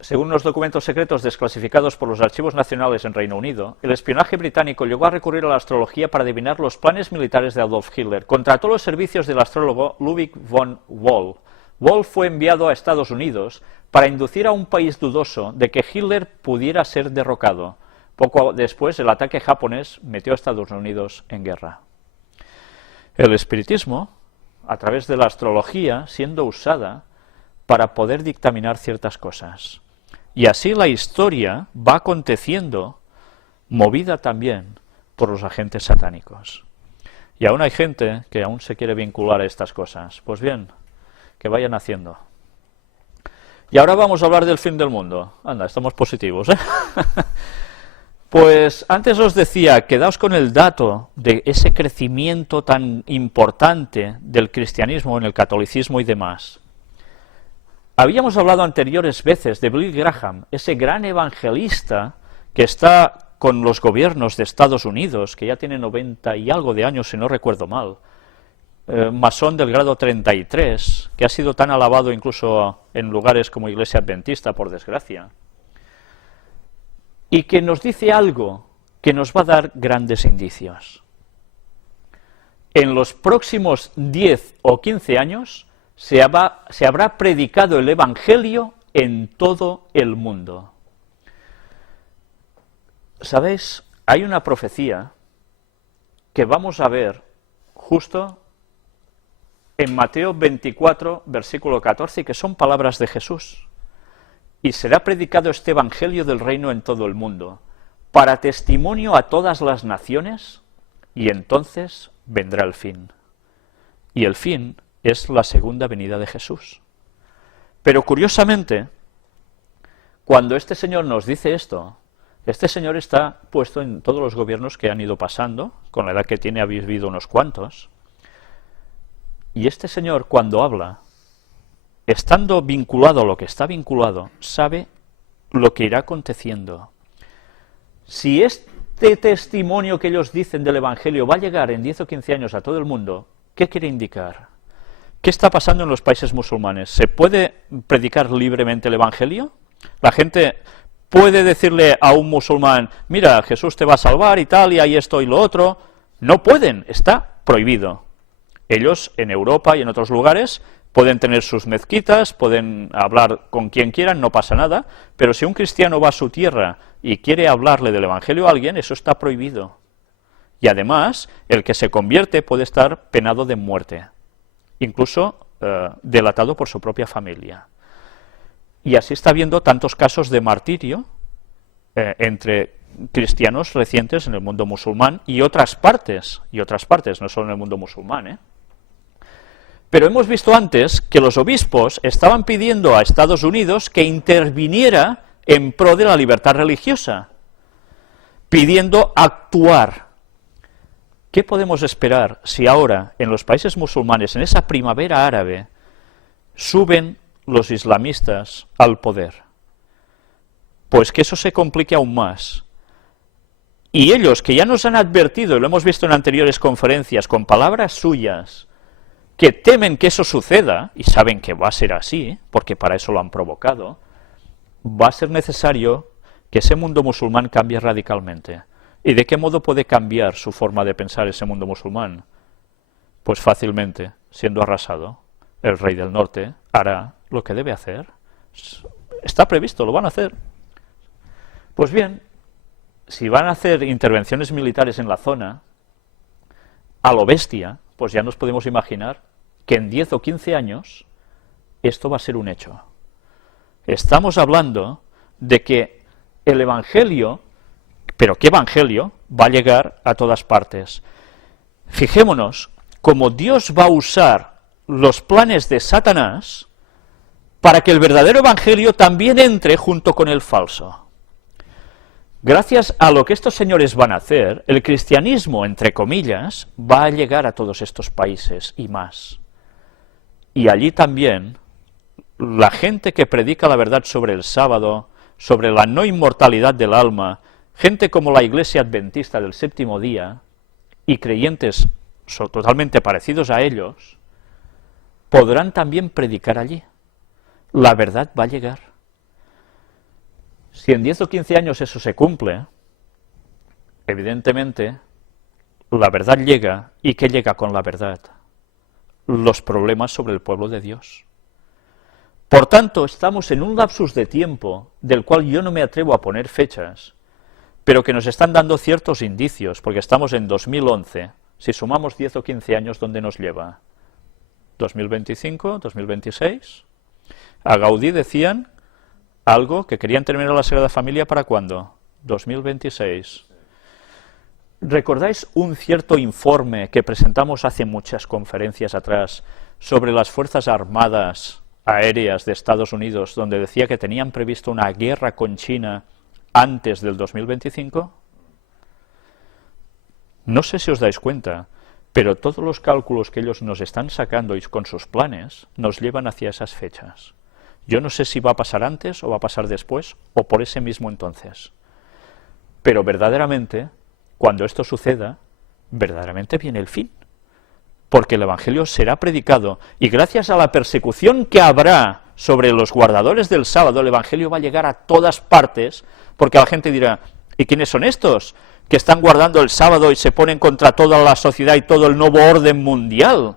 Según unos documentos secretos desclasificados por los archivos nacionales en Reino Unido, el espionaje británico llegó a recurrir a la astrología para adivinar los planes militares de Adolf Hitler. Contrató los servicios del astrólogo Ludwig von Woll. Woll fue enviado a Estados Unidos para inducir a un país dudoso de que Hitler pudiera ser derrocado. Poco después, el ataque japonés metió a Estados Unidos en guerra. El espiritismo, a través de la astrología, siendo usada para poder dictaminar ciertas cosas. Y así la historia va aconteciendo, movida también por los agentes satánicos. Y aún hay gente que aún se quiere vincular a estas cosas. Pues bien, que vayan haciendo. Y ahora vamos a hablar del fin del mundo. Anda, estamos positivos, ¿eh? Pues antes os decía, quedaos con el dato de ese crecimiento tan importante del cristianismo en el catolicismo y demás. Habíamos hablado anteriores veces de Billy Graham, ese gran evangelista que está con los gobiernos de Estados Unidos, que ya tiene 90 y algo de años, si no recuerdo mal, masón del grado 33, que ha sido tan alabado incluso en lugares como Iglesia Adventista, por desgracia, y que nos dice algo que nos va a dar grandes indicios. En los próximos 10 o 15 años se habrá predicado el Evangelio en todo el mundo. ¿Sabéis? Hay una profecía que vamos a ver justo en Mateo 24, versículo 14, que son palabras de Jesús. Y será predicado este Evangelio del reino en todo el mundo, para testimonio a todas las naciones, y entonces vendrá el fin. Y el fin es la segunda venida de Jesús. Pero curiosamente, cuando este Señor nos dice esto, Este señor está puesto en todos los gobiernos que han ido pasando, con la edad que tiene habéis vivido unos cuantos, y este señor cuando habla, estando vinculado a lo que está vinculado, sabe lo que irá aconteciendo. Si este testimonio que ellos dicen del Evangelio va a llegar en 10 o 15 años a todo el mundo, ¿qué quiere indicar? ¿Qué está pasando en los países musulmanes? ¿Se puede predicar libremente el Evangelio? ¿La gente puede decirle a un musulmán, mira, Jesús te va a salvar y tal, y hay esto y lo otro? No pueden, está prohibido. Ellos en Europa y en otros lugares pueden tener sus mezquitas, pueden hablar con quien quieran, no pasa nada, pero si un cristiano va a su tierra y quiere hablarle del Evangelio a alguien, eso está prohibido. Y además, el que se convierte puede estar penado de muerte, incluso delatado por su propia familia. Y así está habiendo tantos casos de martirio entre cristianos recientes en el mundo musulmán y otras partes, no solo en el mundo musulmán, Pero hemos visto antes que los obispos estaban pidiendo a Estados Unidos que interviniera en pro de la libertad religiosa, pidiendo actuar. ¿Qué podemos esperar si ahora en los países musulmanes, en esa primavera árabe, suben los islamistas al poder? Pues que eso se complique aún más. Y ellos, que ya nos han advertido, y lo hemos visto en anteriores conferencias, con palabras suyas, que temen que eso suceda, y saben que va a ser así, porque para eso lo han provocado, va a ser necesario que ese mundo musulmán cambie radicalmente. ¿Y de qué modo puede cambiar su forma de pensar ese mundo musulmán? Pues fácilmente, siendo arrasado. El rey del norte hará lo que debe hacer. Está previsto, lo van a hacer. Pues bien, si van a hacer intervenciones militares en la zona, a lo bestia, pues ya nos podemos imaginar que en 10 o 15 años esto va a ser un hecho. Estamos hablando de que el Evangelio, pero ¿qué Evangelio? Va a llegar a todas partes. Fijémonos cómo Dios va a usar los planes de Satanás para que el verdadero Evangelio también entre junto con el falso. Gracias a lo que estos señores van a hacer, el cristianismo, entre comillas, va a llegar a todos estos países y más. Y allí también, la gente que predica la verdad sobre el sábado, sobre la no inmortalidad del alma, gente como la Iglesia Adventista del Séptimo Día, y creyentes totalmente parecidos a ellos, podrán también predicar allí. La verdad va a llegar. Si en 10 o 15 años eso se cumple, evidentemente la verdad llega. ¿Y qué llega con la verdad? Los problemas sobre el pueblo de Dios. Por tanto, estamos en un lapsus de tiempo del cual yo no me atrevo a poner fechas, pero que nos están dando ciertos indicios, porque estamos en 2011, si sumamos 10 o 15 años, ¿dónde nos lleva? ¿2025? ¿2026? A Gaudí decían algo que querían terminar la Sagrada Familia ¿para cuándo? 2026. ¿Recordáis un cierto informe que presentamos hace muchas conferencias atrás sobre las Fuerzas Armadas Aéreas de Estados Unidos, donde decía que tenían previsto una guerra con China antes del 2025? No sé si os dais cuenta, pero todos los cálculos que ellos nos están sacando y con sus planes nos llevan hacia esas fechas. Yo no sé si va a pasar antes o va a pasar después o por ese mismo entonces. Pero verdaderamente, cuando esto suceda, verdaderamente viene el fin. Porque el Evangelio será predicado y gracias a la persecución que habrá sobre los guardadores del sábado, el Evangelio va a llegar a todas partes, porque la gente dirá, ¿y quiénes son estos que están guardando el sábado y se ponen contra toda la sociedad y todo el nuevo orden mundial?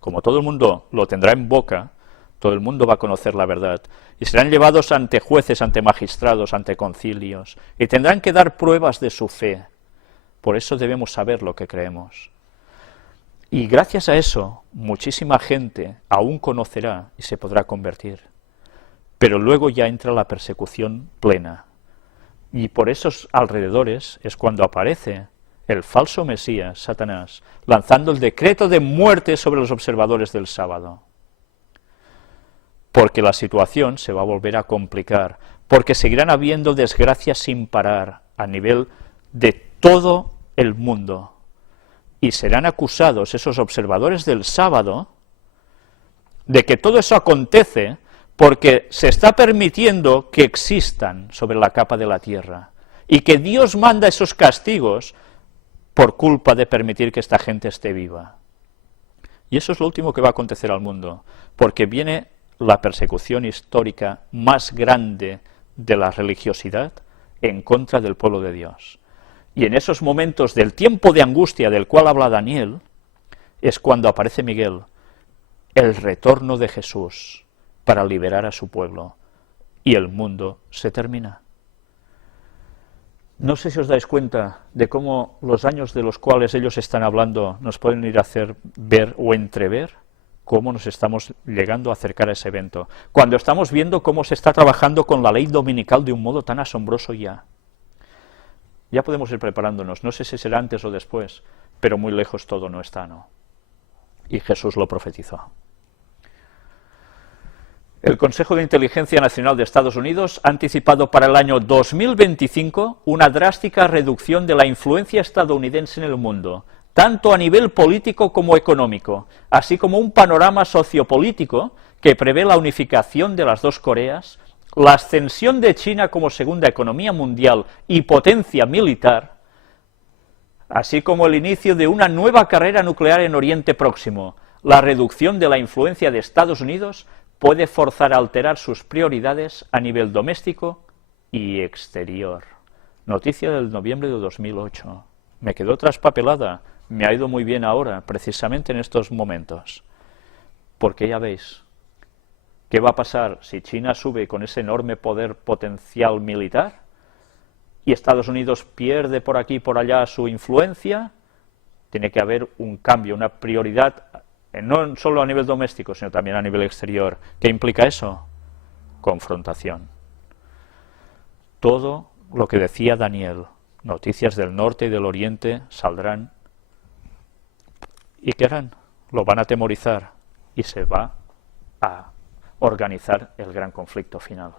Como todo el mundo lo tendrá en boca, todo el mundo va a conocer la verdad, y serán llevados ante jueces, ante magistrados, ante concilios, y tendrán que dar pruebas de su fe. Por eso debemos saber lo que creemos. Y gracias a eso, muchísima gente aún conocerá y se podrá convertir. Pero luego ya entra la persecución plena. Y por esos alrededores es cuando aparece el falso Mesías, Satanás, lanzando el decreto de muerte sobre los observadores del sábado. Porque la situación se va a volver a complicar, porque seguirán habiendo desgracias sin parar a nivel de todo el mundo. Y serán acusados esos observadores del sábado de que todo eso acontece porque se está permitiendo que existan sobre la capa de la tierra y que Dios manda esos castigos por culpa de permitir que esta gente esté viva. Y eso es lo último que va a acontecer al mundo, porque viene la persecución histórica más grande de la religiosidad en contra del pueblo de Dios. Y en esos momentos del tiempo de angustia del cual habla Daniel, es cuando aparece Miguel, el retorno de Jesús para liberar a su pueblo, y el mundo se termina. No sé si os dais cuenta de cómo los años de los cuales ellos están hablando nos pueden ir a hacer ver o entrever cómo nos estamos llegando a acercar a ese evento, cuando estamos viendo cómo se está trabajando con la ley dominical de un modo tan asombroso ya. Ya podemos ir preparándonos, no sé si será antes o después, pero muy lejos todo no está, ¿no? Y Jesús lo profetizó. El Consejo de Inteligencia Nacional de Estados Unidos ha anticipado para el año 2025 una drástica reducción de la influencia estadounidense en el mundo, tanto a nivel político como económico, así como un panorama sociopolítico que prevé la unificación de las dos Coreas, la ascensión de China como segunda economía mundial y potencia militar, así como el inicio de una nueva carrera nuclear en Oriente Próximo. La reducción de la influencia de Estados Unidos puede forzar a alterar sus prioridades a nivel doméstico y exterior. Noticia del noviembre de 2008. Me quedó traspapelada, me ha ido muy bien ahora, precisamente en estos momentos. Porque ya veis, ¿qué va a pasar si China sube con ese enorme poder potencial militar y Estados Unidos pierde por aquí y por allá su influencia? Tiene que haber un cambio, una prioridad, no solo a nivel doméstico, sino también a nivel exterior. ¿Qué implica eso? Confrontación. Todo lo que decía Daniel, noticias del norte y del oriente saldrán. ¿Y qué harán? Lo van a atemorizar y se va a organizar el gran conflicto final.